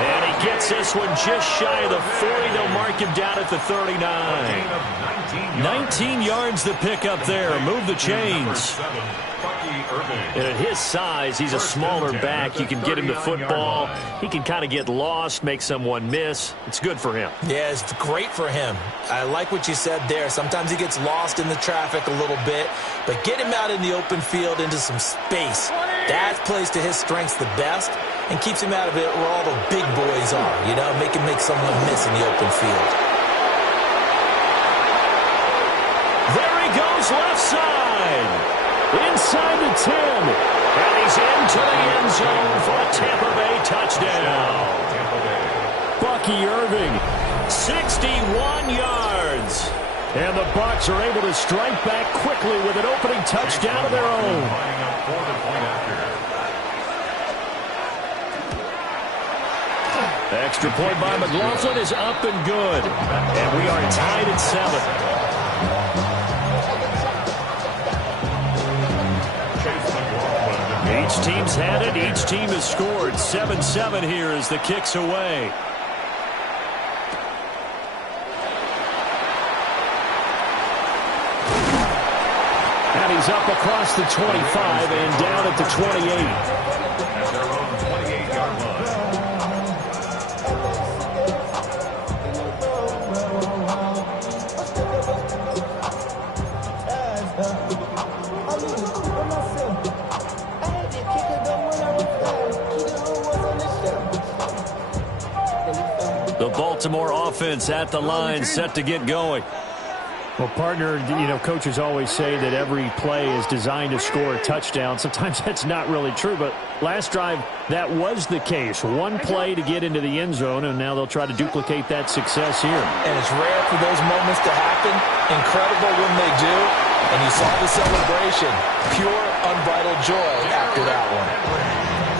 And he gets this one just shy of the 40. They'll mark him down at the 39. 19 yards to pick up there. Move the chains. And at his size, he's a smaller back. You can get him to football. He can kind of get lost, make someone miss. It's good for him. Yeah, it's great for him. I like what you said there. Sometimes he gets lost in the traffic a little bit, but get him out in the open field into some space. That plays to his strengths the best and keeps him out of it where all the big boys are, you know, make someone miss in the open field. There he goes left side. Inside the 10. And he's into the end zone for a Tampa Bay touchdown. Bucky Irving, 61 yards. And the Bucs are able to strike back quickly with an opening touchdown of their own. Extra point by McLaughlin is up and good. And we are tied at 7. Each team's had it. Each team has scored. 7-7 here as the kick's away. And he's up across the 25 and down at the 28. At their own 28-yard line. The Baltimore offense at the line, set to get going. Well, partner, you know, coaches always say that every play is designed to score a touchdown. Sometimes that's not really true, but last drive, that was the case. One play to get into the end zone, and now they'll try to duplicate that success here. And it's rare for those moments to happen. Incredible when they do. And you saw the celebration. Pure, unbridled joy after that one.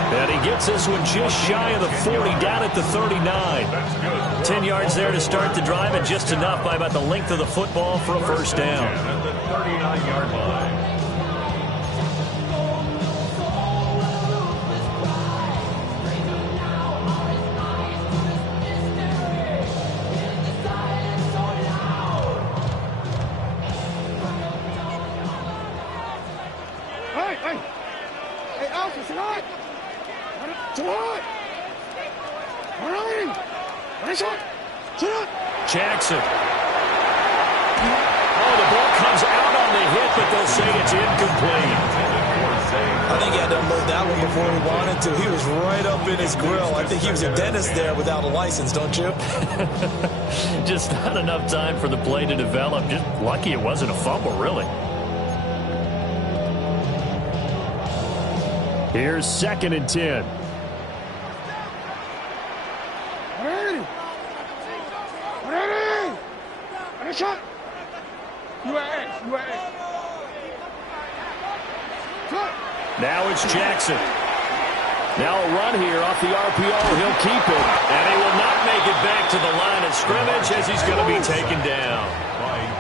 And he gets this one just shy of the 40, down at the 39. 10 yards there to start the drive, and just enough by about the length of the football for a first down. At the 39-yard line. Jackson. Oh, the ball comes out on the hit, but they'll say it's incomplete. I think he had to unload that one before he wanted to. He was right up in his grill. I think he was a dentist there without a license, don't you? Just not enough time for the play to develop. Just lucky it wasn't a fumble, really. Here's 2nd and 10. Now it's Jackson. Now a run here off the RPO. He'll keep it. And he will not make it back to the line of scrimmage as he's going to be taken down.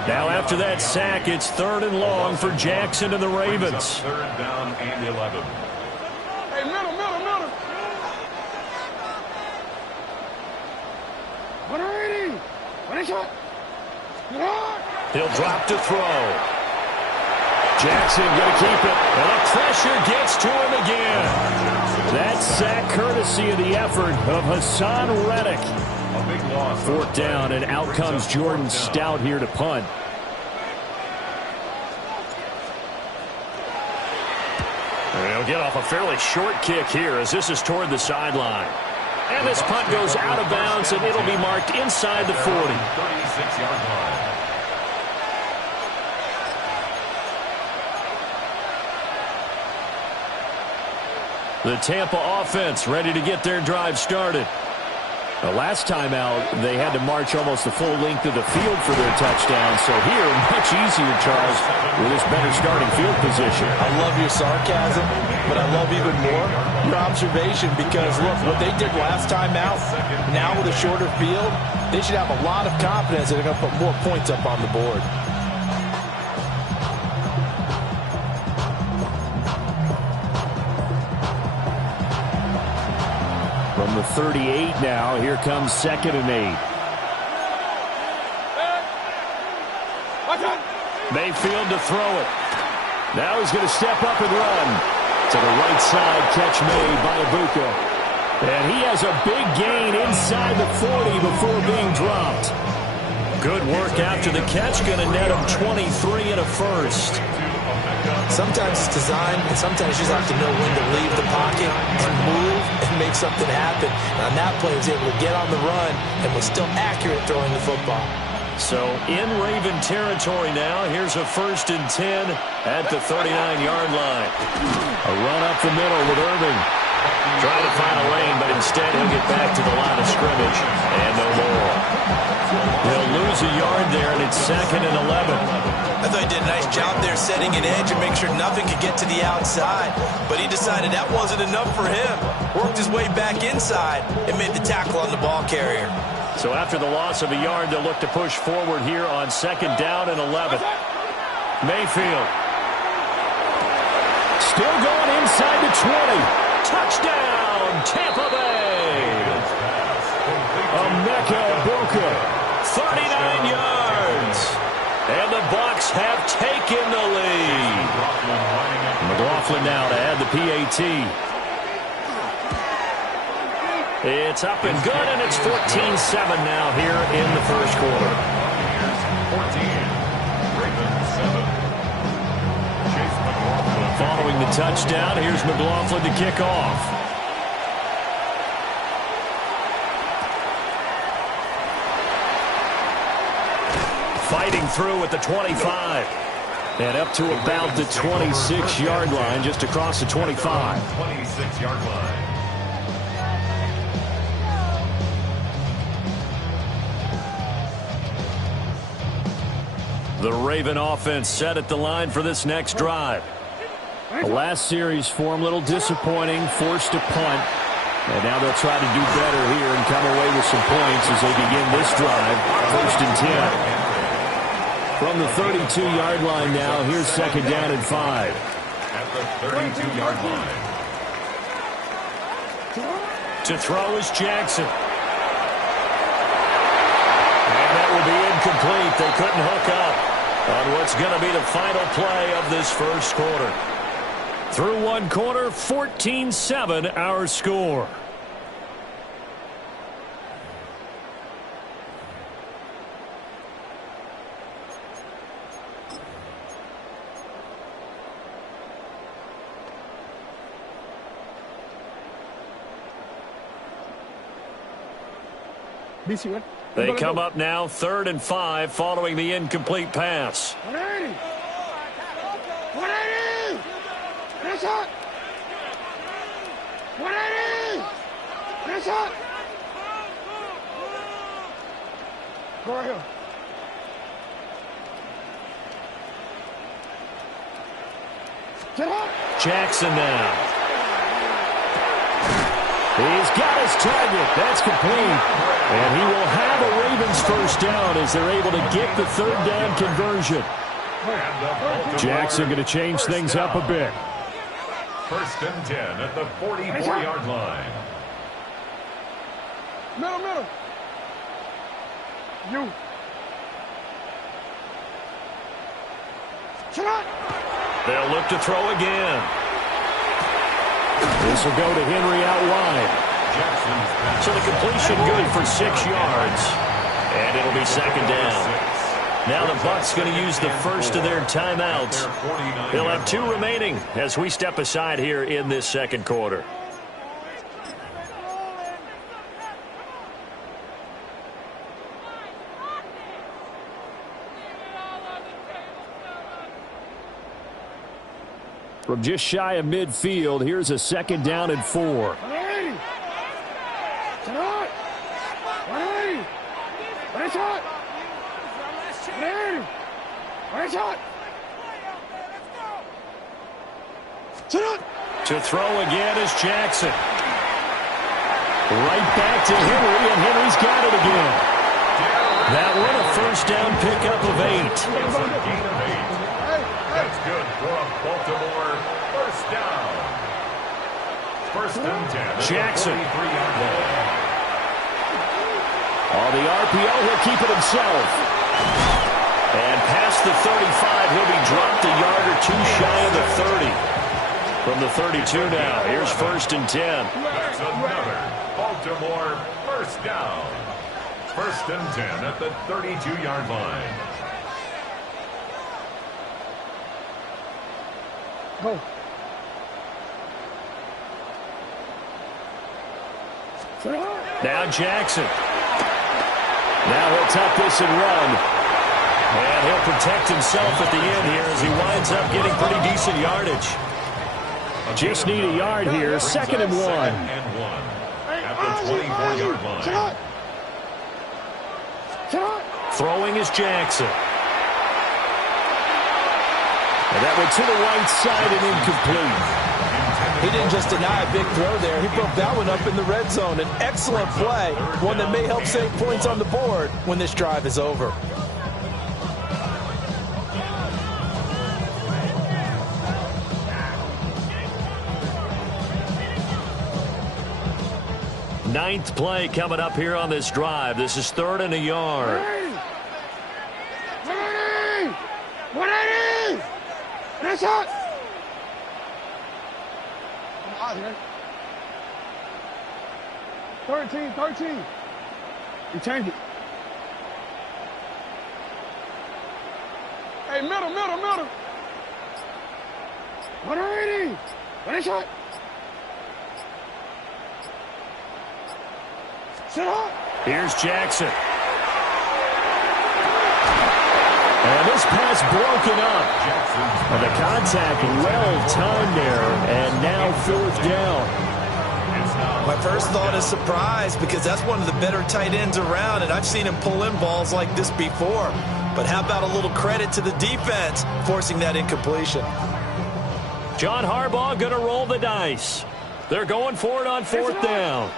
Now after that sack, it's 3rd and long for Jackson and the Ravens. 3rd down and 11. Hey, middle. He'll drop to throw. Jackson going to keep it. And the pressure gets to him again. That sack courtesy of the effort of Hassan Reddick. 4th down, and out comes Jordan Stout here to punt. And he'll get off a fairly short kick here as this is toward the sideline. And this punt goes out of bounds, and it'll be marked inside the 40. 36-yard line. The Tampa offense ready to get their drive started. The last time out, they had to march almost the full length of the field for their touchdown. So here, much easier, Charles, with this better starting field position. I love your sarcasm, but I love even more your observation because, look, what they did last time out, now with a shorter field, they should have a lot of confidence that they're going to put more points up on the board. From the 38 now, here comes 2nd and 8. Mayfield to throw it. Now he's going to step up and run. To the right side, catch made by Ibuka. And he has a big gain inside the 40 before being dropped. Good work after the catch, going to net him 23 and a first. Sometimes it's designed, and sometimes you just have to know when to leave the pocket and move and make something happen. And on that play, he was able to get on the run and was still accurate throwing the football. So in Raven territory now, here's a 1st and 10 at the 39-yard line. A run up the middle with Irving. Trying to find a lane, but instead he'll get back to the line of scrimmage. And no more. He'll lose a yard there, and it's 2nd and 11. I thought he did a nice job there setting an edge and make sure nothing could get to the outside. But he decided that wasn't enough for him. Worked his way back inside and made the tackle on the ball carrier. So after the loss of a yard, they'll look to push forward here on 2nd down and 11. Mayfield. Still going inside the 20. Touchdown, Tampa Bay. Emeka Ibuka, 39 yards. And the Bucs have taken the lead. McLaughlin now to add the PAT. It's up and good, and it's 14-7 now here in the first quarter. 14, Ravens 7. Chase McLaughlin. Following the touchdown, here's McLaughlin to kick off. Fighting through at the 25. And up to about the 26-yard line, just across the 25. 26-yard line. The Raven offense set at the line for this next drive. The last series for them, a little disappointing, forced to punt. And now they'll try to do better here and come away with some points as they begin this drive. 1st and 10. From the 32-yard line now, here's 2nd down and 5. At the 32-yard line. To throw is Jackson. And that will be incomplete. They couldn't hook up on what's going to be the final play of this first quarter. Through one quarter, 14-7 our score. They come up now 3rd and 5 following the incomplete pass. 180. 180. That's it. 180. That's it. Go right here. Jackson now. He's got his target. That's complete. And he will have a Ravens first down as they're able to get the 3rd down conversion. Jackson going to change things up a bit. 1st and 10 at the 44-yard line. Middle. You. They'll look to throw again. This will go to Henry out wide. So the completion good for 6 yards. And it'll be 2nd down. Now the Bucs going to use the first of their timeouts. They'll have 2 remaining as we step aside here in this 2nd quarter. From just shy of midfield, here's a 2nd down and 4. 180. 180. 180. To throw again is Jackson. Right back to Henry, and Henry's got it again. That one a first down pickup of 8. That's good for a Baltimore first down. 1st and 10. Jackson. 43-yard line. On the RPO, he'll keep it himself. And past the 35, he'll be dropped a yard or 2 shy of the 30. From the 32 now, here's 1st and 10. That's another Baltimore first down. 1st and 10 at the 32-yard line. Go. Now Jackson. Now he'll tuck this and run. And he'll protect himself at the end here as he winds up getting pretty decent yardage. Just need a yard here. 2nd and 1. 2nd and 1 at the 24-yard line. Throwing is Jackson. And that went to the right side and incomplete. He didn't just deny a big throw there. He broke that one up in the red zone. An excellent play, one that may help save points on the board when this drive is over. Ninth play coming up here on this drive. This is 3rd and a yard. 180! 180! That's it! I'm out here. 13. You change it. Hey, middle. 180! That's it! Sit up! Here's Jackson. And this pass broken up. And the contact well-timed there. And now 4th down. My first thought is surprise because that's one of the better tight ends around, and I've seen him pull in balls like this before. But how about a little credit to the defense forcing that incompletion? John Harbaugh going to roll the dice. They're going for it on 4th down.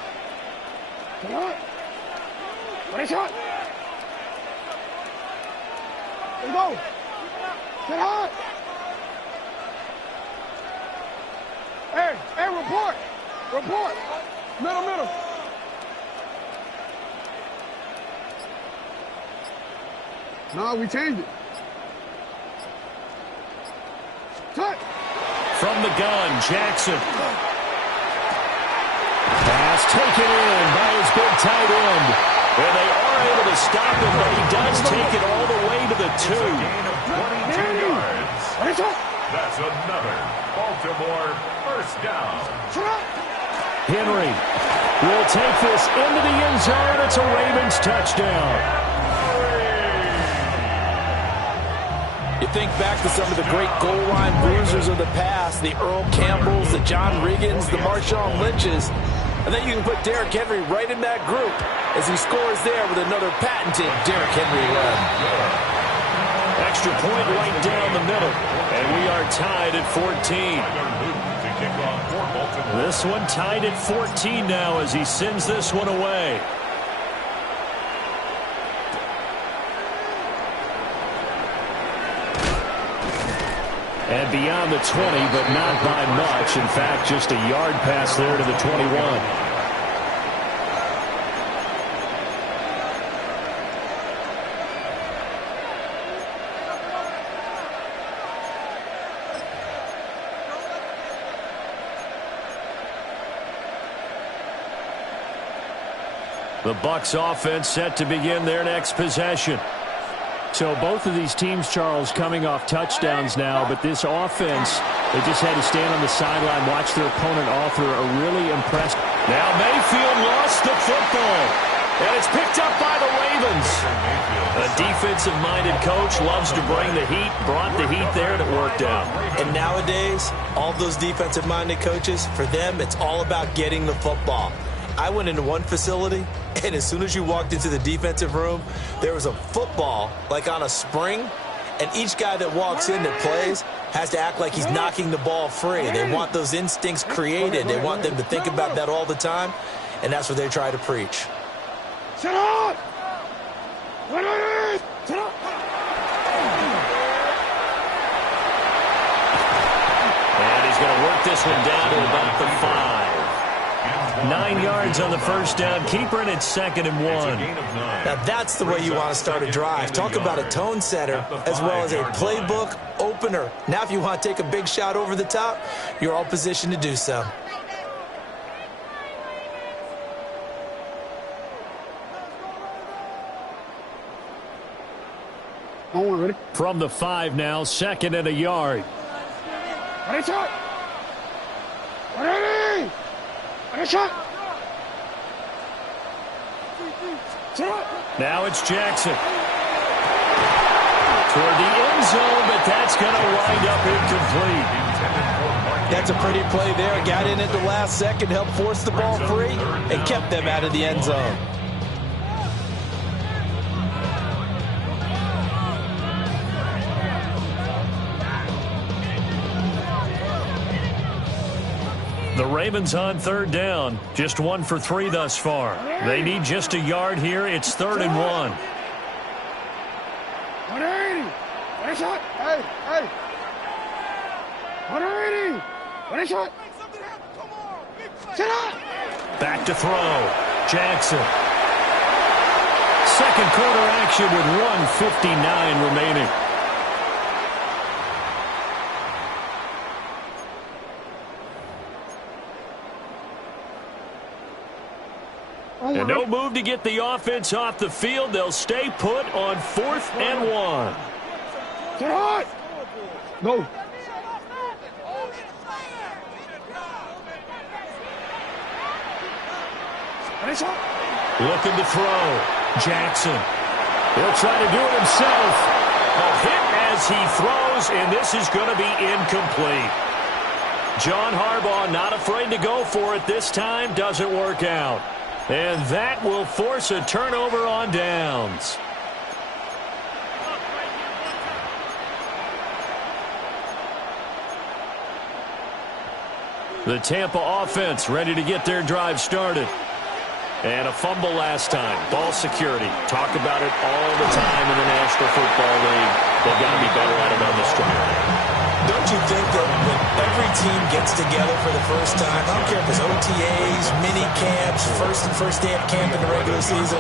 What is it? Let's go. Get hot. Hey, report. Middle. No, we changed it. Touch. From the gun, Jackson. Pass taken in by his big tight end. And they are able to stop him, but he does take it all the way to the 2. Gain of 22 yards. That's another Baltimore first down. Henry will take this into the end zone. It's a Ravens touchdown. You think back to some of the great goal line bruisers of the past, the Earl Campbells, the John Riggins, the Marshawn Lynches, and then you can put Derrick Henry right in that group as he scores there with another patented Derrick Henry run. Extra point right down the middle, and we are tied at 14. This one tied at 14 now as he sends this one away. And beyond the 20, but not by much. In fact, just a yard pass there to the 21. The Bucs offense set to begin their next possession. So both of these teams, Charles, coming off touchdowns now, but this offense, they just had to stand on the sideline, watch their opponent author a really impressive. Now Mayfield lost the football, and it's picked up by the Ravens. A defensive-minded coach loves to bring the heat, brought the heat there, and it worked out. And nowadays, all those defensive-minded coaches, for them, it's all about getting the football. I went into one facility, and as soon as you walked into the defensive room, there was a football, like on a spring, and each guy that walks in that plays has to act like he's knocking the ball free. They want those instincts created. They want them to think about that all the time, and that's what they try to preach. Shut up! Shut up! And he's going to work this one down to about the 5. 9 yards on the first down. Keeper, and it's 2nd and 1. Now that's the way you want to start a drive. Talk about a tone setter as well as a playbook opener. Now if you want to take a big shot over the top, you're all positioned to do so. Ready? From the 5 now, 2nd and a yard. Ready, shot! Ready! Ready, shot! Now it's Jackson. Toward the end zone, but that's going to wind up incomplete. That's a pretty play there. Got in at the last second, helped force the ball free, and kept them out of the end zone. The Ravens on 3rd down. Just 1 for 3 thus far. They need just a yard here. It's 3rd and 1. 180! Ready, shot! Hey, hey! 180! Ready, shot! Shut up! Back to throw. Jackson. Second quarter action with 1:59 remaining. And no move to get the offense off the field. They'll stay put on 4th and 1. Get hot! Go! Looking to throw. Jackson. He'll try to do it himself. A hit as he throws, and this is going to be incomplete. John Harbaugh not afraid to go for it this time. Doesn't work out. And that will force a turnover on downs. The Tampa offense ready to get their drive started. And a fumble last time. Ball security. Talk about it all the time in the National Football League. They've got to be better at it on this drive. Don't you think that when every team gets together for the first time, I don't care if it's OTAs, mini camps, first day of camp in the regular season,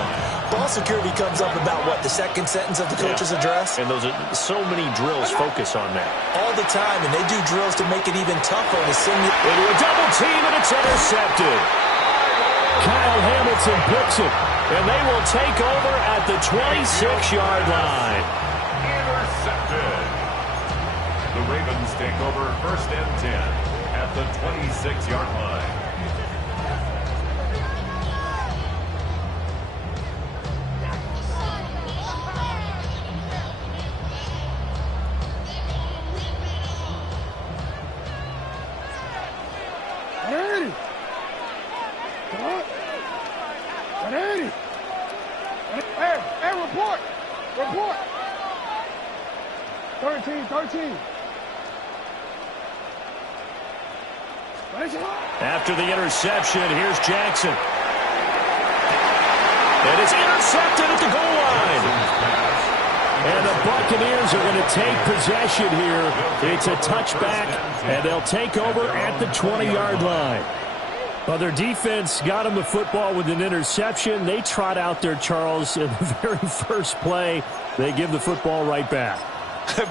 ball security comes up about, what, the second sentence of the coach's address? And those are so many drills focus on that. All the time, and they do drills to make it even tougher to simulate. Into a double team, and it's intercepted. Kyle Hamilton picks it, and they will take over at the 26-yard line. Intercepted. The Ravens take over 1st and 10 at the 26-yard line. Report. Report. 13. After the interception, here's Jackson. And it's intercepted at the goal line. And the Buccaneers are going to take possession here. It's a touchback, and they'll take over at the 20-yard line. Well, their defense got them the football with an interception. They trot out there, Charles, in the very first play. They give the football right back.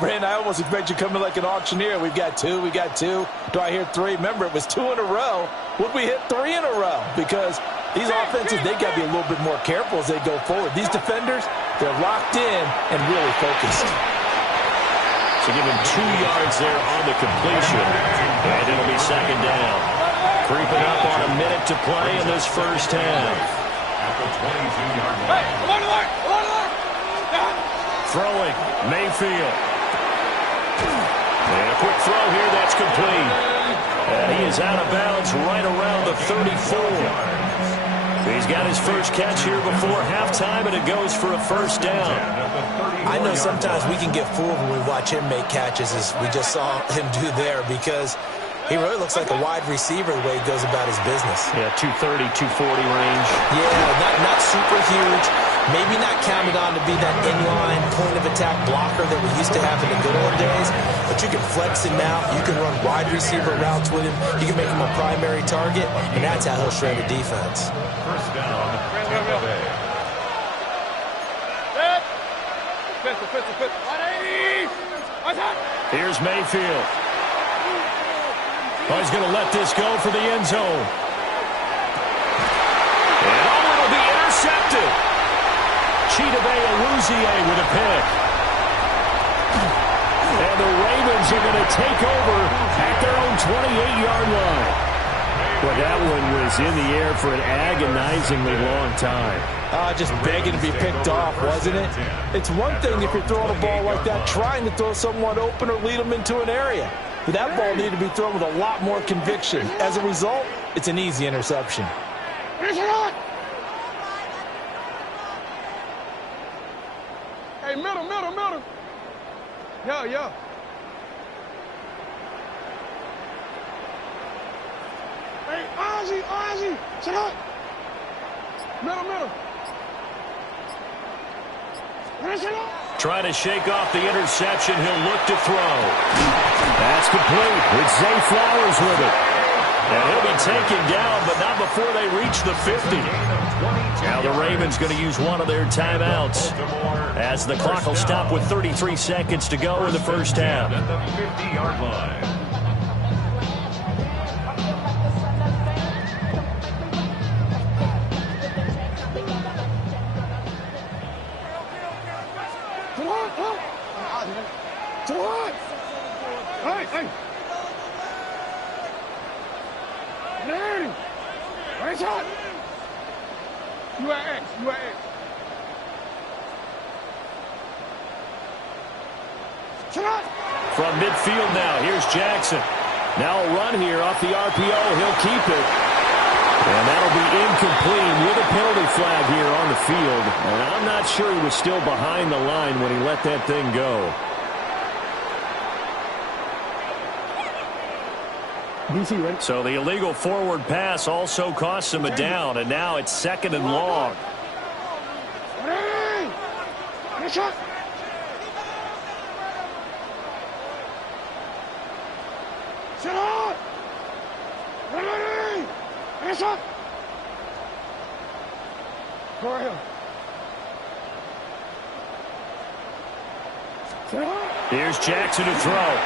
Brandon, I almost expect you to come in like an auctioneer. We've got two. Do I hear three? Remember, it was 2 in a row. Would we hit 3 in a row? Because these offenses, they got to be a little bit more careful as they go forward. These defenders, they're locked in and really focused. So give him 2 yards there on the completion. And it'll be second down. Creeping up on a minute to play in this first half. At the 22-yard line. Hey, come on. Throwing, Mayfield. And a quick throw here, that's complete. And he is out of bounds right around the 34. He's got his first catch here before halftime, and it goes for a first down. I know sometimes we can get fooled when we watch him make catches, as we just saw him do there, because he really looks like a wide receiver the way he goes about his business. Yeah, 230, 240 range. Yeah, not super huge. Maybe not counted on to be that inline point-of-attack blocker that we used to have in the good old days, but you can flex him out. You can run wide receiver routes with him. You can make him a primary target, and that's how he'll shred a defense. First down, Tampa Bay. Here's Mayfield. Oh, he's going to let this go for the end zone. And it'll be intercepted. Chidobe Awuzie with a pick. And the Ravens are going to take over at their own 28-yard line. Well, that one was in the air for an agonizingly long time. Just begging to be picked off, wasn't it? It's one thing if you're throwing a ball like that, trying to throw someone open or lead them into an area. But that ball needed to be thrown with a lot more conviction. As a result, it's an easy interception. Hey, middle. Yeah. Hey, Ozzy, sit up. Middle. Trying to shake off the interception. He'll look to throw. That's complete. It's Zay Flowers with it. And he'll be taken down, but not before they reach the 50. Now the Ravens going to use one of their timeouts as the clock will stop with 33 seconds to go in the first half. At the 50-yard line. Hey. Danny. Right shot. You at X. Shot. From midfield now, here's Jackson. Now a run here off the RPO. He'll keep it. And that'll be incomplete with a penalty flag here on the field. And I'm not sure he was still behind the line when he let that thing go. DC, ready? So the illegal forward pass also costs him a down, and now it's second and long. Hey! Nice shot. Sit on! Ready! Nice shot. Go ahead. Sit on. Here's Jackson to throw.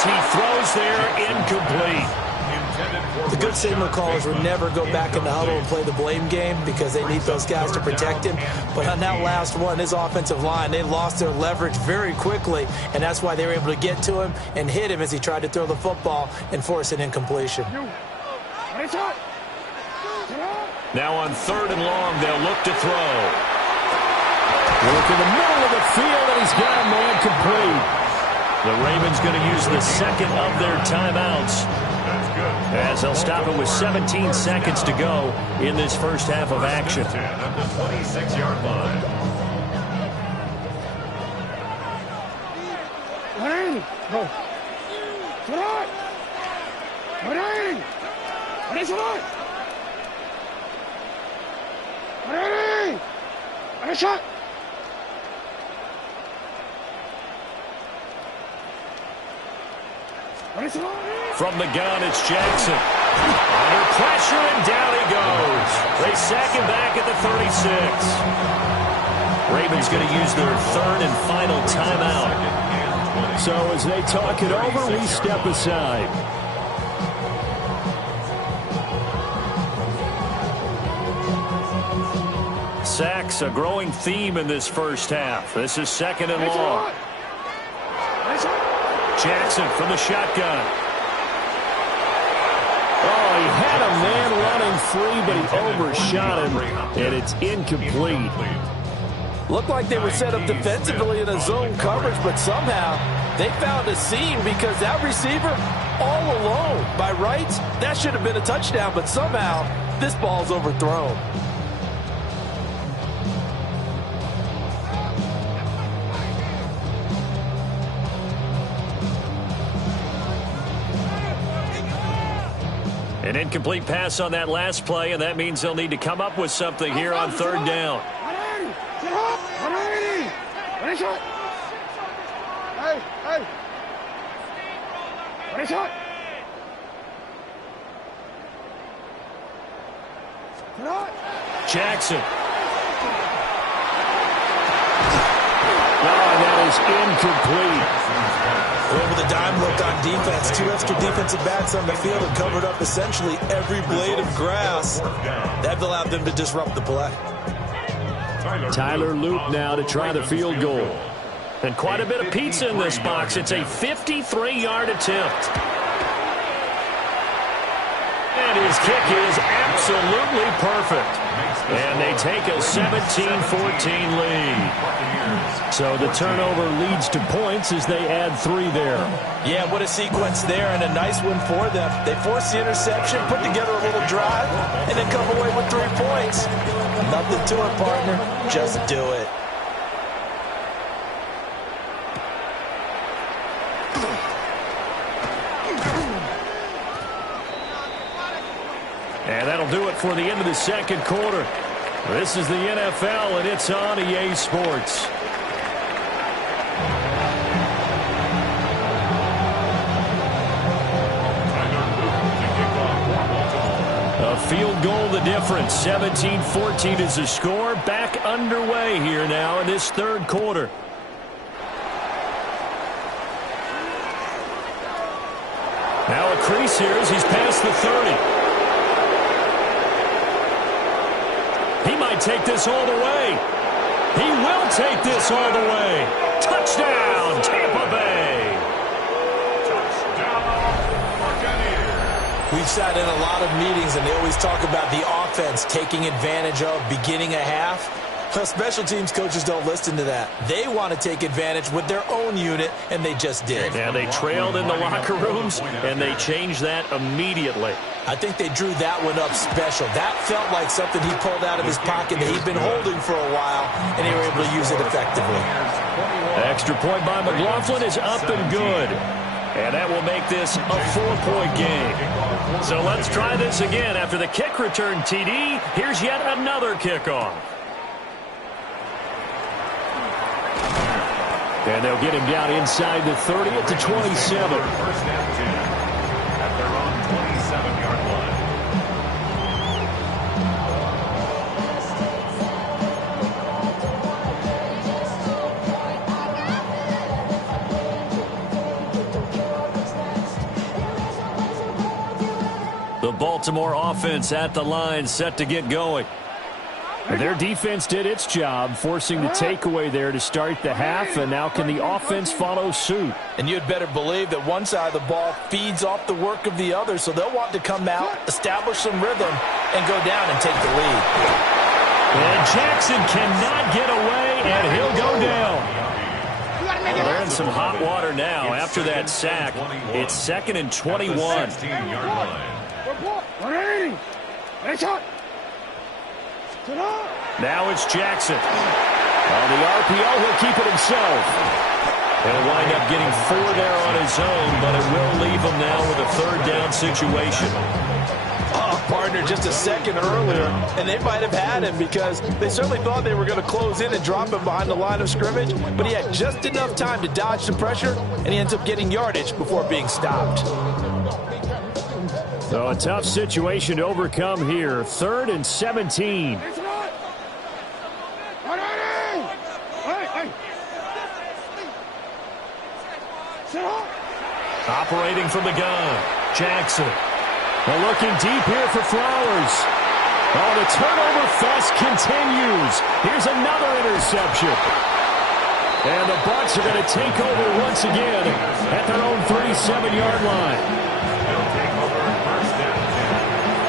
He throws there, incomplete. The good signal callers would never go back in the huddle and play the blame game because they need those guys to protect him. But on that last one, his offensive line, they lost their leverage very quickly, and that's why they were able to get to him and hit him as he tried to throw the football and force an incompletion. Now on third and long, they'll look to throw. Look in the middle of the field, and he's got a man complete. The Ravens going to use the second of their timeouts, as they'll stop it with 17 seconds to go in this first half of action. 10 at the 26-yard line. Go. Tonight. Ready. Ready tonight. Ready. Ready shot. Ready tonight. From the gun, it's Jackson. Under pressure, and down he goes. They sack him back at the 36. Ravens going to use their third and final timeout. So as they talk it over, we step aside. Sacks, a growing theme in this first half. This is second and long. Jackson from the shotgun. Oh, he had a man running free, but he overshot him, and it's incomplete. Looked like they were set up defensively in a zone coverage, but somehow they found a seam because that receiver all alone. By rights, that should have been a touchdown, but somehow this ball's overthrown. An incomplete pass on that last play, and that means they'll need to come up with something here on third down. Ready shot. Hey. Ready shot. Jackson. Oh, that is incomplete. Well, with a dime look on defense, two extra defensive backs on the field and covered up essentially every blade of grass. That allowed them to disrupt the play. Tyler Loop now to try the field goal. And quite a bit of pizza in this box. It's a 53-yard attempt. And his kick is absolutely perfect. And they take a 17-14 lead. So the turnover leads to points as they add 3 there. Yeah, what a sequence there, and a nice one for them. They force the interception, put together a little drive, and then come away with 3 points. Nothing to it, partner. Just do it. And that'll do it for the end of the second quarter. This is the NFL, and it's on EA Sports. A field goal the difference. 17-14 is the score. Back underway here now in this third quarter. Now a crease here as he's past the 30. He might take this all the way. He will take this all the way. Touchdown, Tampa Bay. Touchdown, Buccaneers. We've sat in a lot of meetings, and they always talk about the offense taking advantage of beginning a half. Well, special teams coaches don't listen to that. They want to take advantage with their own unit, and they just did. Yeah, they trailed in the locker rooms, and they changed that immediately. I think they drew that one up special. That felt like something he pulled out of his pocket that he'd been holding for a while, and they were able to use it effectively. Extra point by McLaughlin is up and good. And that will make this a 4-point game. So let's try this again. After the kick return TD, here's yet another kickoff. And they'll get him down inside the 30 at the 27. First and 10 at their own 27-yard line. The Baltimore offense at the line, set to get going. Their defense did its job, forcing the takeaway there to start the half, and now can the offense follow suit? And you'd better believe that one side of the ball feeds off the work of the other, so they'll want to come out, establish some rhythm, and go down and take the lead. And Jackson cannot get away, and he'll go down. They're in some hot water now after that sack. It's 2nd and 21. 16-yard line. Now it's Jackson. On the RPO, he'll keep it himself. He'll wind up getting 4 there on his own, but it will leave him now with a 3rd down situation. Partner just a second earlier, and they might have had him because they certainly thought they were going to close in and drop him behind the line of scrimmage, but he had just enough time to dodge the pressure, and he ends up getting yardage before being stopped. So a tough situation to overcome here. 3rd and 17. Operating from the gun, Jackson. Well, looking deep here for Flowers. Oh, the turnover fest continues. Here's another interception. And the Bucs are going to take over once again at their own 37-yard line. They'll take over 1st and 10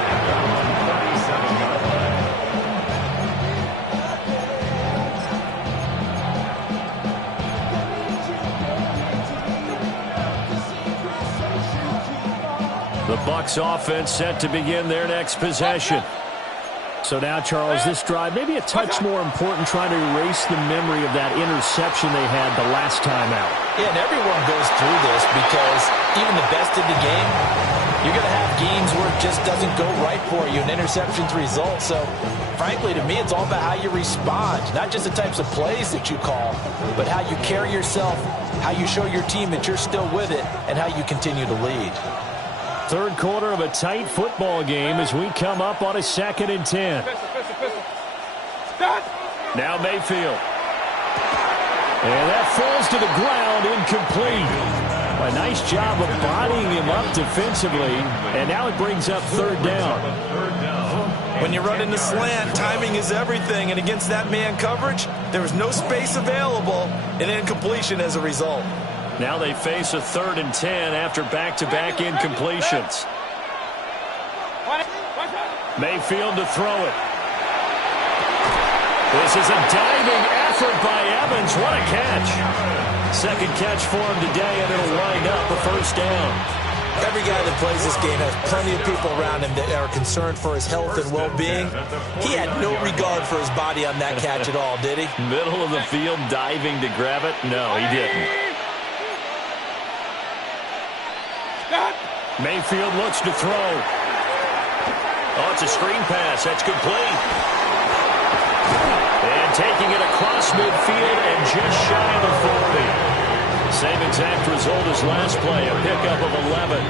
at their own 37-yard line. The Bucs offense set to begin their next possession. So now, Charles, this drive maybe a touch more important, trying to erase the memory of that interception they had the last time out. Yeah, and everyone goes through this because even the best in the game, you're going to have games where it just doesn't go right for you, and interceptions result. So, frankly, to me, it's all about how you respond, not just the types of plays that you call, but how you carry yourself, how you show your team that you're still with it, and how you continue to lead. 3rd quarter of a tight football game as we come up on a 2nd and 10. Now Mayfield. And that falls to the ground, incomplete. A nice job of bodying him up defensively, and now it brings up 3rd down. When you run in the slant, timing is everything, and against that man coverage, there was no space available, and incompletion as a result. Now they face a 3rd and 10 after back-to-back incompletions. Mayfield to throw it. This is a diving effort by Evans. What a catch. 2nd catch for him today, and it'll wind up a 1st down. Every guy that plays this game has plenty of people around him that are concerned for his health and well-being. He had no regard for his body on that catch at all, did he? Middle of the field, diving to grab it? No, he didn't. Mayfield looks to throw. Oh, it's a screen pass. That's complete. And taking it across midfield and just shy of the 40. Same exact result as last play, a pickup of 11.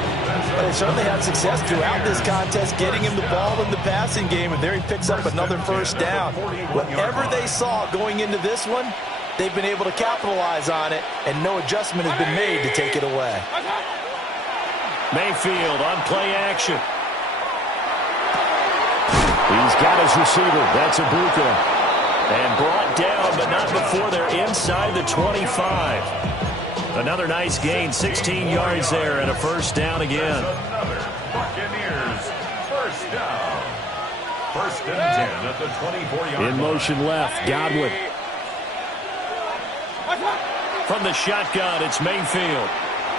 But they certainly had success throughout this contest, getting him the ball in the passing game, and there he picks up another 1st down. Whatever they saw going into this one, they've been able to capitalize on it, and no adjustment has been made to take it away. Mayfield on play action. He's got his receiver. That's Ibuka. And brought down, but not before they're inside the 25. Another nice gain, 16 yards there, and a 1st down again. Another Buccaneers 1st down. 1st and 10 at the 24-yard line. In motion left, Godwin. From the shotgun, it's Mayfield.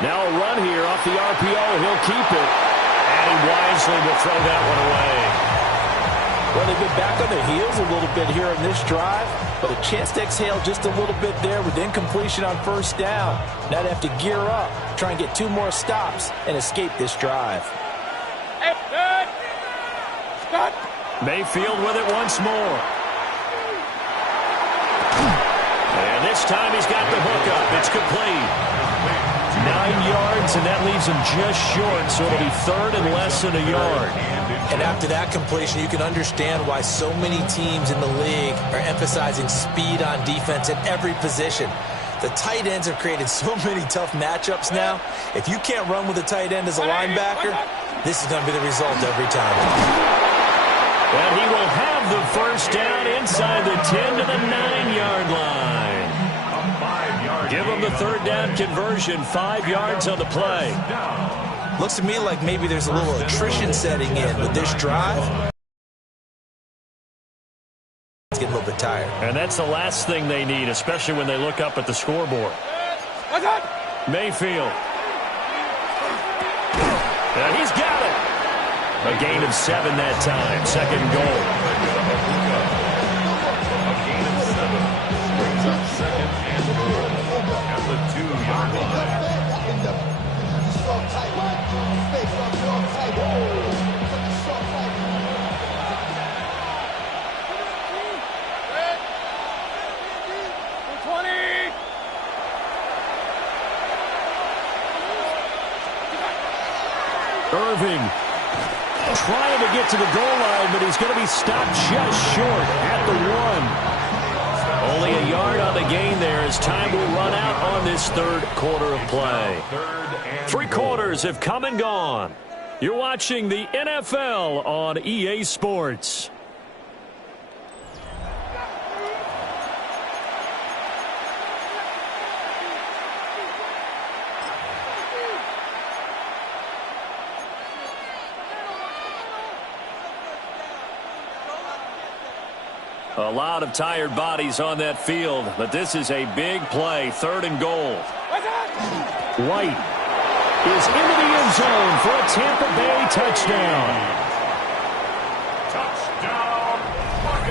Now a run here off the RPO. He'll keep it. And he wisely will throw that one away. Well, they've been back on their heels a little bit here in this drive, but a chance to exhale just a little bit there with incompletion on 1st down. Now they have to gear up, try and get 2 more stops, and escape this drive. Mayfield with it once more. And this time he's got the hook up. It's complete. 9 yards, and that leaves him just short, so it'll be 3rd and less than a yard. And after that completion, you can understand why so many teams in the league are emphasizing speed on defense at every position. The tight ends have created so many tough matchups now. If you can't run with a tight end as a linebacker, this is going to be the result every time. And he will have the 1st down inside the 10 to the 9-yard line. Give him the 3rd down conversion, 5 yards on the play. Looks to me like maybe there's a little attrition setting in with this drive. It's getting a little bit tired. And that's the last thing they need, especially when they look up at the scoreboard. Mayfield. He's got it. A gain of 7 that time. Second goal. A gain of 7. Brings up second and goal at the 2-yard line. Irving trying to get to the goal line, but he's going to be stopped just short at the 1. Only a yard on the gain there as time will run out on this third quarter of play. 3 quarters have come and gone. You're watching the NFL on EA Sports. A lot of tired bodies on that field, but this is a big play. 3rd and goal. White is into the end zone for a Tampa Bay touchdown.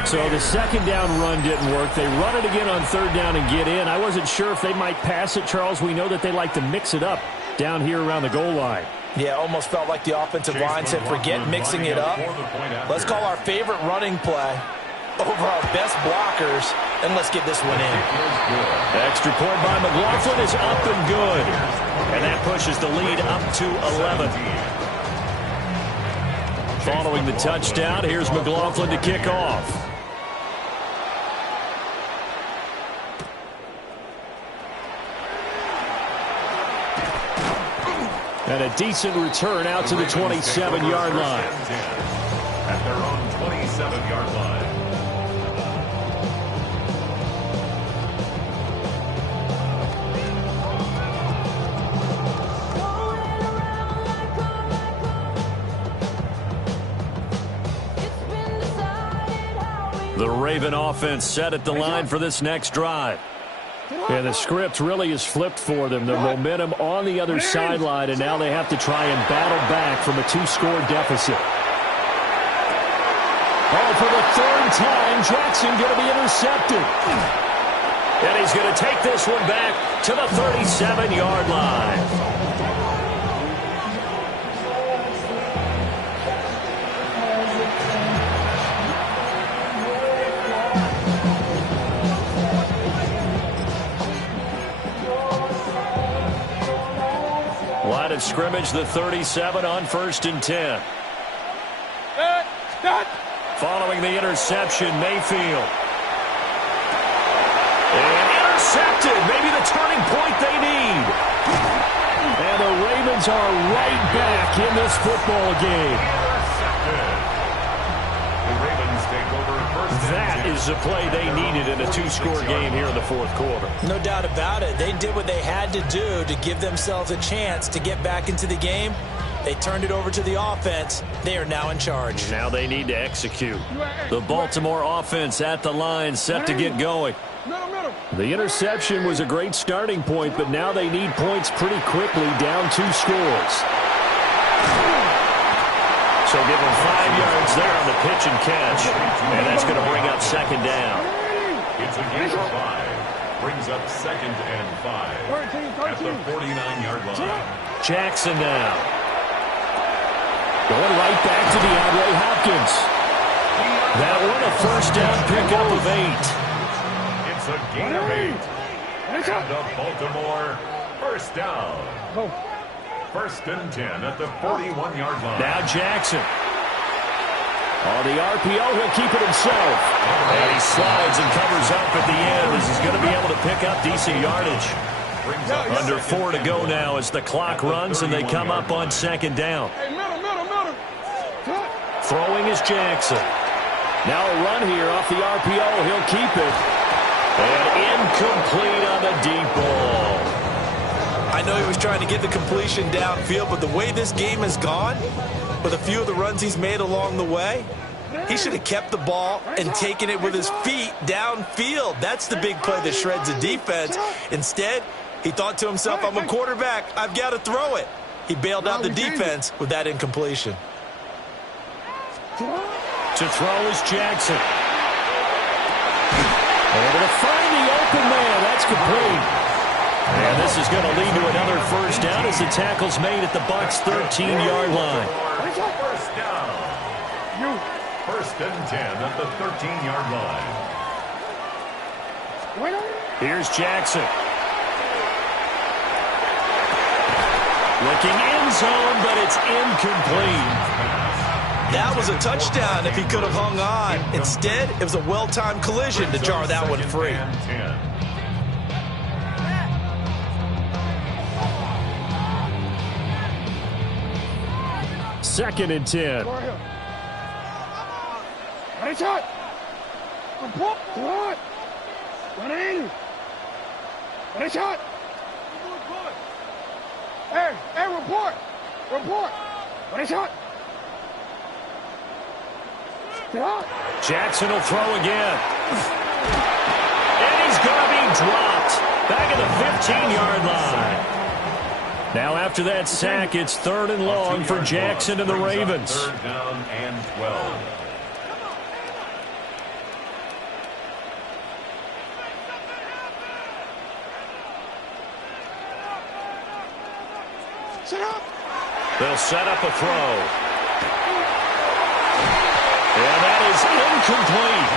So the second down run didn't work. They run it again on 3rd down and get in. I wasn't sure if they might pass it, Charles. We know that they like to mix it up down here around the goal line. Yeah, almost felt like the offensive line said, forget mixing it up. Let's call our favorite running play over our best blockers, and let's get this one in. Extra point by McLaughlin is up and good. And that pushes the lead up to 11. Following the touchdown, here's McLaughlin to kick off. And a decent return out to the 27-yard line. At their own 27-yard line. The Raven offense set at the line for this next drive. And the script really is flipped for them. The momentum on the other sideline, and now they have to try and battle back from a 2-score deficit. Oh, for the 3rd time, Jackson going to be intercepted. And he's going to take this one back to the 37-yard line. Line of scrimmage, the 37 on 1st and 10. Following the interception, Mayfield. And intercepted. Maybe the turning point they need. And the Ravens are right back in this football game. The Ravens take over first. That is the play they needed in a 2-score game here in the 4th quarter. No doubt about it. They did what they had to do to give themselves a chance to get back into the game. They turned it over to the offense. They are now in charge. Now they need to execute. The Baltimore offense at the line, set to get going. The interception was a great starting point, but now they need points pretty quickly, down 2 scores. So give them 5 yards there on the pitch and catch, and that's going to bring up 2nd down. It's a gain of 5. Brings up 2nd and 5 at the 49-yard line. Jackson now. Going right back to DeAndre Hopkins. That one a 1st down pickup of 8. It's a gain of 8. And the Baltimore 1st down. 1st and 10 at the 41-yard line. Now Jackson. On the RPO, he'll keep it himself. And he slides and covers up at the end as he's going to be able to pick up decent yardage. Under 4 to go now as the clock runs and they come up on 2nd down. Throwing is Jackson. Now a run here off the RPO. He'll keep it. And incomplete on the deep ball. I know he was trying to get the completion downfield, but the way this game has gone, with a few of the runs he's made along the way, he should have kept the ball and taken it with his feet downfield. That's the big play that shreds the defense. Instead, He thought to himself, I'm a quarterback. I've got to throw it. He bailed out the defense with that incompletion. To throw is Jackson. Able to find the open man. That's complete. And this is going to lead to another first down as the tackle's made at the Bucs' 13-yard line. First down. First and 10 at the 13-yard line. Here's Jackson. Looking end zone, but it's incomplete. That was a touchdown if he could have hung on. Instead, it was a well-timed collision to jar that one free. Second and 10. Shot. Report. Shot. Running. Shot. Hey, report. Report. Shot. Jackson will throw again. And he's going to be dropped. Back at the 15-yard line. Now after that sack, it's 3rd and long for Jackson and the Ravens. 3rd down and 12. They'll set up a throw. And that is incomplete.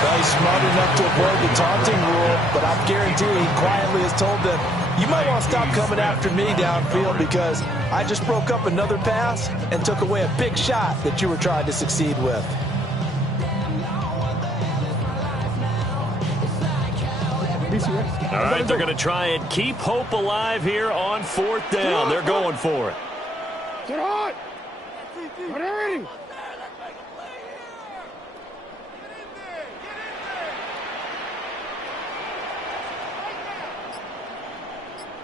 Well, he's smart enough to avoid the taunting rule, but I'm guaranteed he quietly has told them, you might want to stop coming after me downfield because I just broke up another pass and took away a big shot that you were trying to succeed with. All right, they're going to try and keep hope alive here on 4th down. They're going for it. Get on! Ready!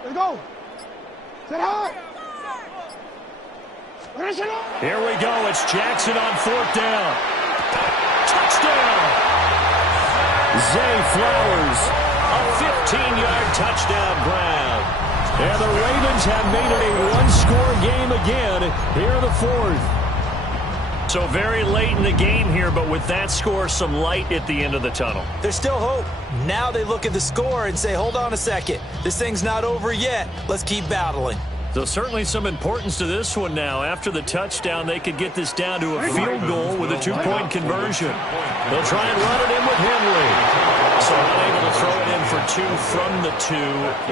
Let's go! Set high! Here we go. It's Jackson on 4th down. Touchdown! Zay Flowers, a 15-yard touchdown grab. And the Ravens have made it a one-score game again here in the 4th. So very late in the game here, but with that score, some light at the end of the tunnel. There's still hope. Now they look at the score and say, hold on a second. This thing's not over yet. Let's keep battling. So certainly some importance to this one now. After the touchdown, they could get this down to a field goal with a 2-point conversion. They'll try and run it in with Henry. So unable to throw it in for 2 from the 2.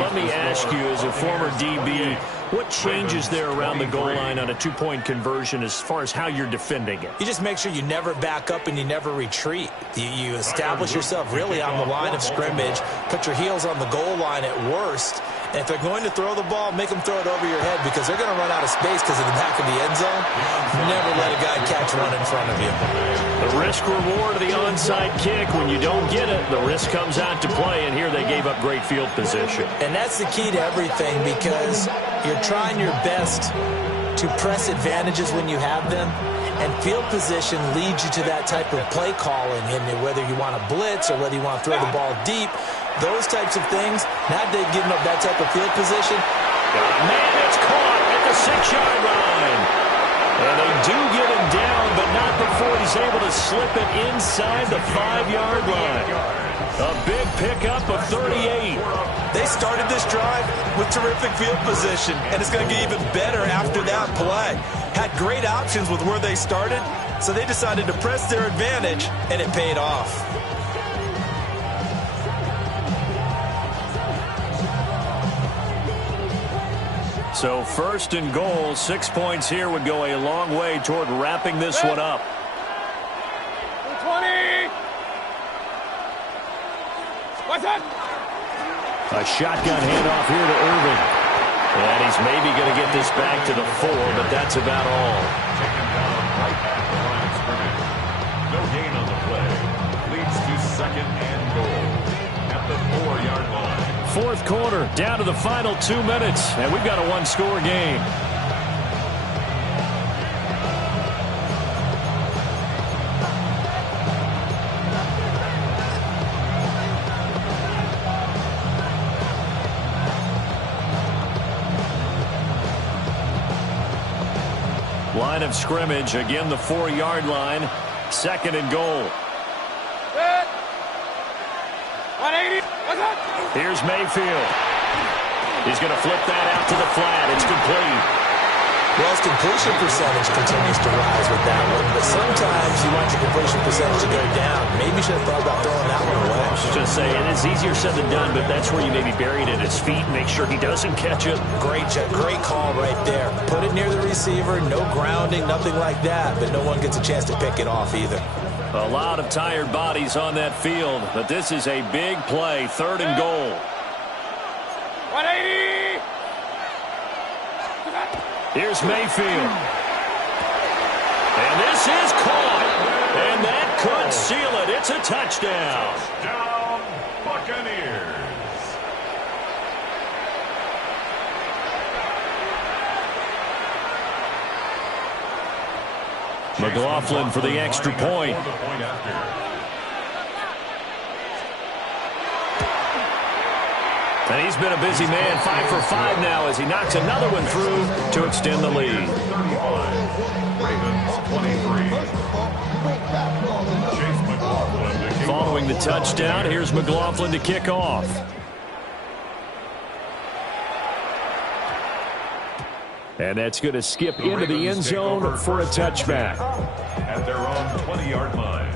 Let me ask you, as a former DB, what changes there around the goal line on a 2-point conversion as far as how you're defending it? You just make sure you never back up and you never retreat. You establish yourself really on the line of scrimmage, put your heels on the goal line at worst. And if they're going to throw the ball, make them throw it over your head because they're going to run out of space because of the back of the end zone. Never let a guy catch one in front of you. The risk-reward of the onside kick. When you don't get it, the risk comes out to play, and here they gave up great field position. And that's the key to everything because you're trying your best to press advantages when you have them, and field position leads you to that type of play calling, and whether you want to blitz or whether you want to throw the ball deep, those types of things. Now they've given up that type of field position. Man, it's caught at the 6-yard line. And they do get him down, but not before he's able to slip it inside the 5-yard line. A big pickup of 38. They started this drive with terrific field position, and it's going to get even better after that play. Had great options with where they started, so they decided to press their advantage, and it paid off. So 1st and goal, 6 points here would go a long way toward wrapping this one up. 20! What's that? A shotgun handoff here to Irving. And he's maybe going to get this back to the 4, but that's about all. Taken down right at the line of scrimmage. No gain on the play. Leads to 2nd and goal at the 4-yard line. 4th quarter, down to the final 2 minutes, and we've got a one-score game. line of scrimmage. Again, the 4-yard line. 2nd and goal. 180. Here's Mayfield. He's going to flip that out to the flat. It's complete. Well, his completion percentage continues to rise with that one, but sometimes you want your completion percentage to go down. Maybe you should have thought about throwing that one away. Just saying, it's easier said than done, but that's where you maybe bury it at his feet and make sure he doesn't catch it. Great call right there. Put it near the receiver, no grounding, nothing like that, but no one gets a chance to pick it off either. A lot of tired bodies on that field, but this is a big play. 3rd and goal. 180. Here's Mayfield. And this is caught. And that could seal it. It's a touchdown. Touchdown, Buccaneers. McLaughlin for the extra point. And he's been a busy man, 5 for 5 now as he knocks another one through to extend the lead. 35, Ravens 23. Chase McLaughlin to kick Following the touchdown, here's McLaughlin to kick off. And that's going to skip into the end zone for a touchback. At their own 20-yard line.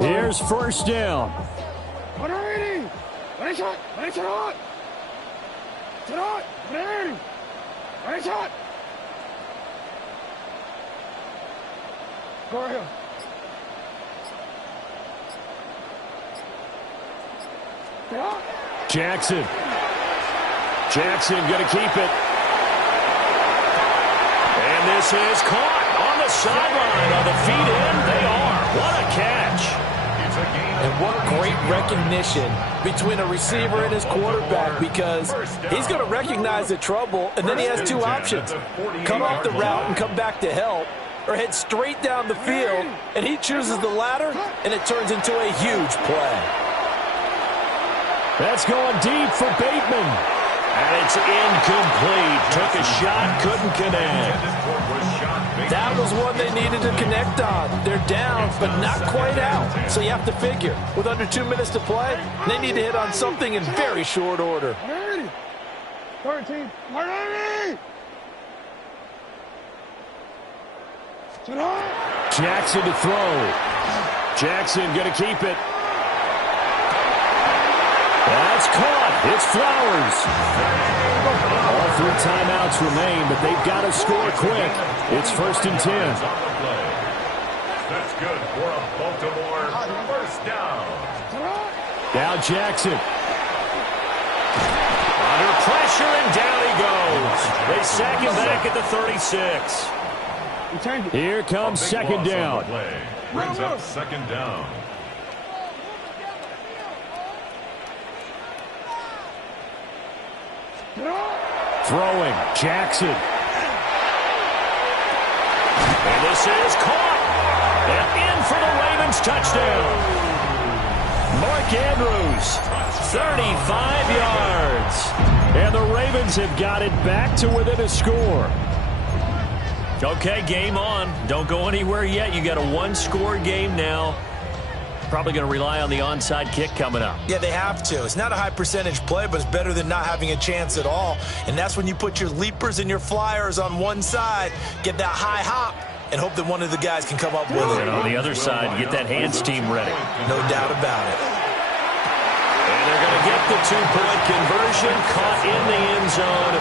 Here's 1st down. 180. Ready, shot. Ready, shot. Shot. Ready. Ready, shot. Go ahead. Jackson going to keep it. And this is caught on the sideline. On the feet in, they are. What a catch. And what great recognition between a receiver and his quarterback, because he's going to recognize the trouble, and then he has 2 options. Come off the route and come back to help, or head straight down the field, and he chooses the latter, and it turns into a huge play. That's going deep for Bateman. And it's incomplete. Took a shot, couldn't connect. That was one they needed to connect on. They're down, but not quite out. So you have to figure, with under 2 minutes to play, they need to hit on something in very short order. 13. 180. Jackson to throw. Jackson going to keep it. That's caught. It's Flowers. All 3 timeouts remain, but they've got to score quick. It's 1st and 10. That's good for a Baltimore 1st down. Now Jackson. Under pressure, and down he goes. They sack him back at the 36. Here comes 2nd down. Brings up 2nd down. Throwing, Jackson. And this is caught. And in for the Ravens touchdown. Mark Andrews, 35 yards. And the Ravens have got it back to within a score. Okay, game on. Don't go anywhere yet. You got a 1-score game now. Probably going to rely on the onside kick coming up. Yeah, they have to. It's not a high percentage play, but it's better than not having a chance at all. And that's when you put your leapers and your flyers on one side, get that high hop, and hope that one of the guys can come up with it. And on the other side, get that hands team ready. No doubt about it. And they're going to get the 2-point conversion, caught in the end zone,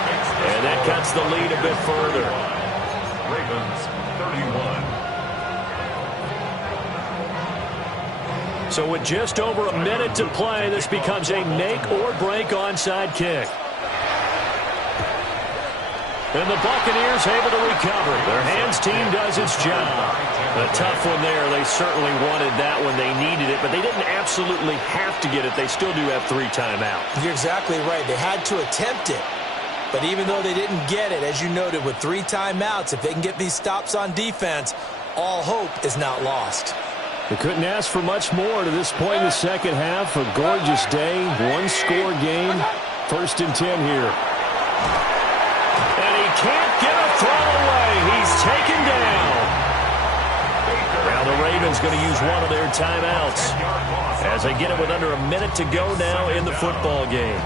and that cuts the lead a bit further. Ravens 31. So with just over a minute to play, this becomes a make-or-break onside kick. And the Buccaneers able to recover. Their hands team does its job. A tough one there. They certainly wanted that one. They needed it, but they didn't absolutely have to get it. They still do have 3 timeouts. You're exactly right. They had to attempt it. But even though they didn't get it, as you noted, with 3 timeouts, if they can get these stops on defense, all hope is not lost. They couldn't ask for much more to this point in the second half. A gorgeous day, one-score game. 1st and 10 here. And he can't get a throw away. He's taken down. Now the Ravens going to use one of their timeouts as they get it with under a minute to go now in the football game.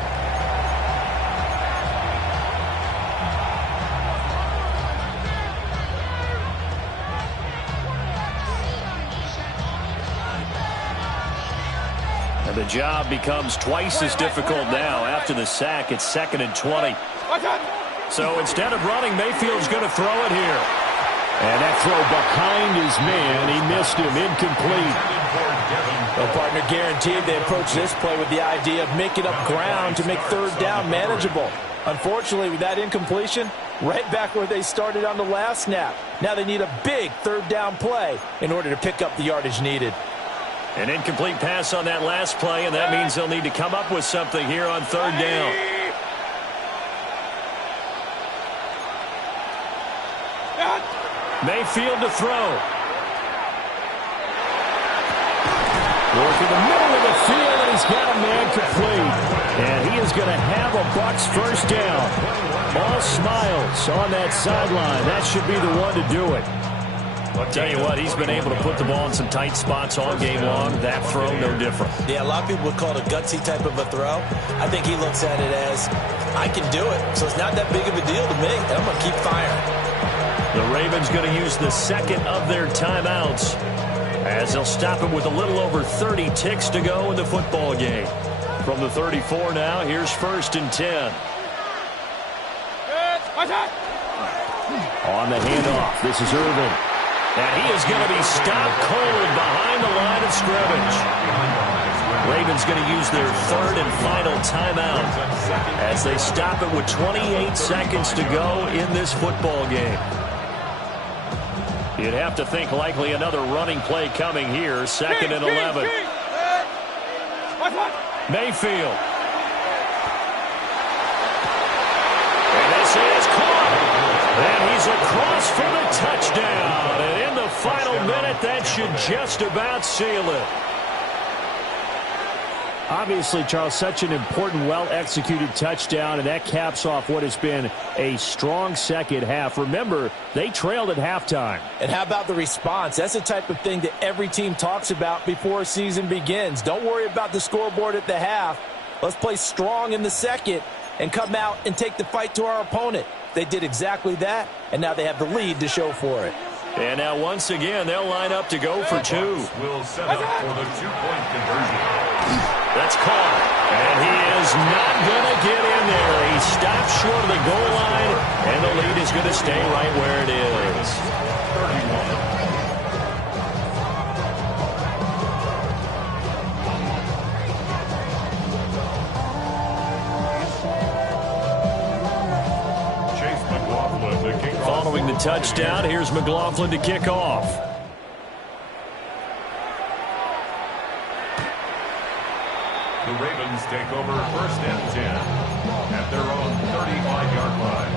And the job becomes twice as difficult now after the sack. It's 2nd and 20. So instead of running, Mayfield's going to throw it here. And that throw behind his man, he missed him, incomplete. Well, partner, guaranteed they approach this play with the idea of making up ground to make 3rd down manageable. Unfortunately, with that incompletion, right back where they started on the last snap. Now they need a big 3rd down play in order to pick up the yardage needed. An incomplete pass on that last play, and that means they'll need to come up with something here on 3rd down. Mayfield to throw. Work in the middle of the field, and he's got a man complete. And he is going to have a Bucs 1st down. All smiles on that sideline. That should be the one to do it. I'll tell you what, he's been able to put the ball in some tight spots all game long. That throw, no different. Yeah, a lot of people would call it a gutsy type of a throw. I think he looks at it as, I can do it, so it's not that big of a deal to me, and I'm going to keep firing. The Ravens going to use the 2nd of their timeouts as they'll stop him with a little over 30 ticks to go in the football game. From the 34 now, here's 1st and 10. On the handoff, this is Irvin. And he is going to be stopped cold behind the line of scrimmage. Ravens going to use their 3rd and final timeout as they stop it with 28 seconds to go in this football game. You'd have to think likely another running play coming here. 2nd and 11. Mayfield. And this is caught. And he's across for the touchdown. And in the final minute, that should just about seal it. Obviously, Charles, such an important, well-executed touchdown, and that caps off what has been a strong second half. Remember, they trailed at halftime. And how about the response? That's the type of thing that every team talks about before a season begins. Don't worry about the scoreboard at the half. Let's play strong in the second and come out and take the fight to our opponent. They did exactly that, and now they have the lead to show for it. And now once again, they'll line up to go for 2. Will set up for the 2-point conversion. That's caught. And he is not going to get in there. He stops short of the goal line, and the lead is going to stay right where it is. 31. Following the touchdown, here's McLaughlin to kick off. The Ravens take over 1st and 10 at their own 35-yard line.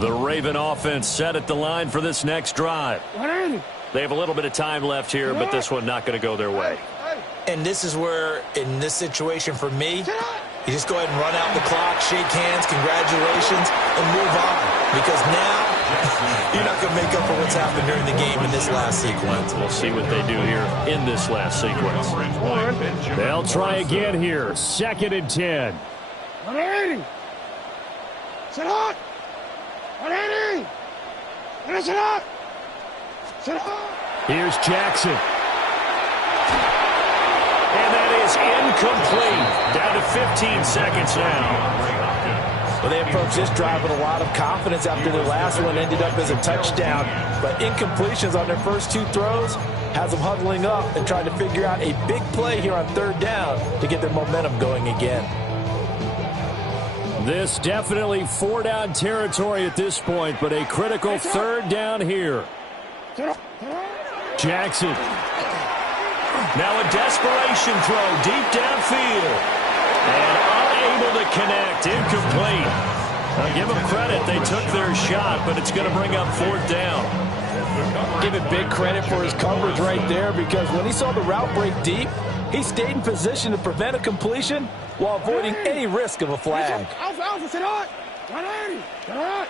The Raven offense set at the line for this next drive. They have a little bit of time left here, but this one not going to go their way. And this is where, in this situation for me, you just go ahead and run out the clock, shake hands, congratulations, and move on. Because now, you're not going to make up for what's happened during the game in this last sequence. We'll see what they do here in this last sequence. They'll try again here. 2nd and 10. 180. Sit hot. 180. Sit hot. Sit hot. Here's Jackson. And that is incomplete. Down to 15 seconds now. Well, they approached this drive with a lot of confidence after their last one ended up as a touchdown. But incompletions on their first 2 throws has them huddling up and trying to figure out a big play here on 3rd down to get their momentum going again. This definitely 4-down territory at this point, but a critical 3rd down here. Jackson. Now a desperation throw deep downfield. And unable to connect. Incomplete. I'll give them credit. They took their shot, but it's going to bring up 4th down. Give it big credit for his coverage right there, because when he saw the route break deep, he stayed in position to prevent a completion while avoiding any risk of a flag. Alpha, sit on. 180. Sit on.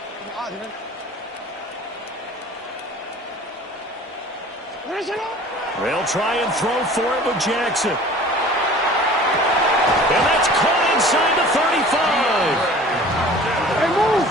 They'll try and throw for it with Jackson. And that's caught inside the 35. Hey, move.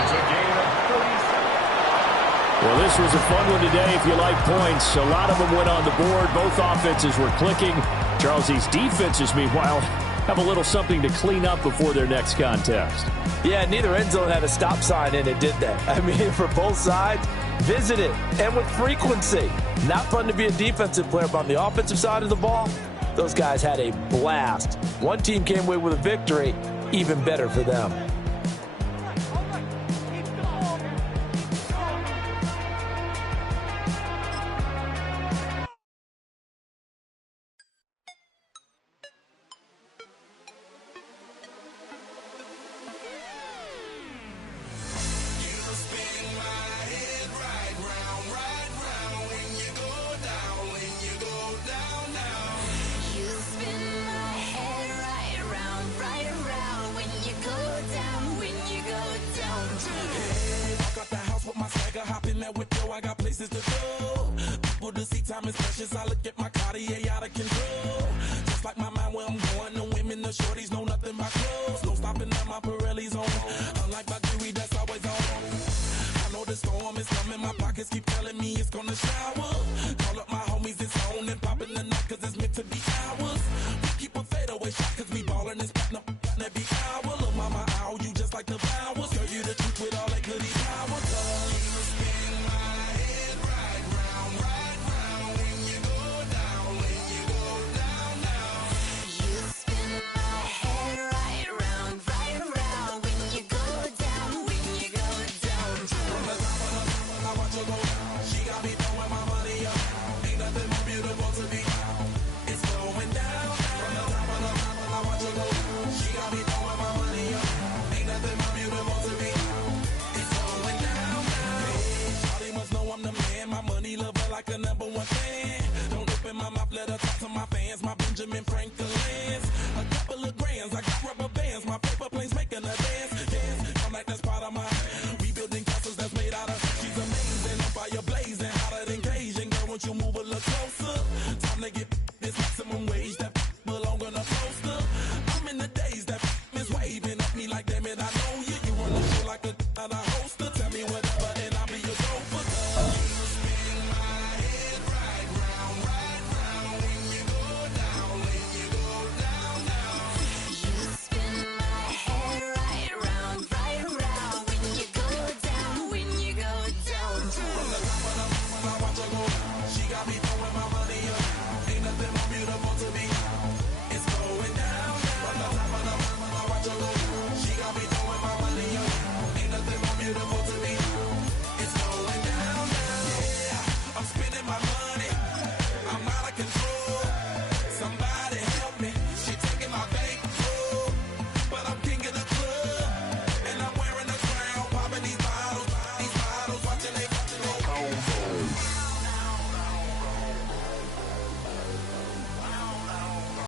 It's a gain of 37. Well, this was a fun one today if you like points. A lot of them went on the board. Both offenses were clicking. Charles, these defenses, meanwhile, have a little something to clean up before their next contest. Yeah, neither end zone had a stop sign in it, did they? I mean, for both sides, visit it, and with frequency. Not fun to be a defensive player, but on the offensive side of the ball, those guys had a blast. One team came away with a victory, even better for them. I got places to go. People to see, time is precious. I look at my Cartier out of control. Just like my mind where I'm going. The women, the shorties know nothing but clothes. No stopping at my Pirelli's on. Unlike my jewelry that's always on. I know the storm is coming. My pockets keep telling me it's gonna shower. Call up my homies, it's on and popping the night cause it's meant to be ours. We keep a fadeaway shot cause we ballin' and spittin' up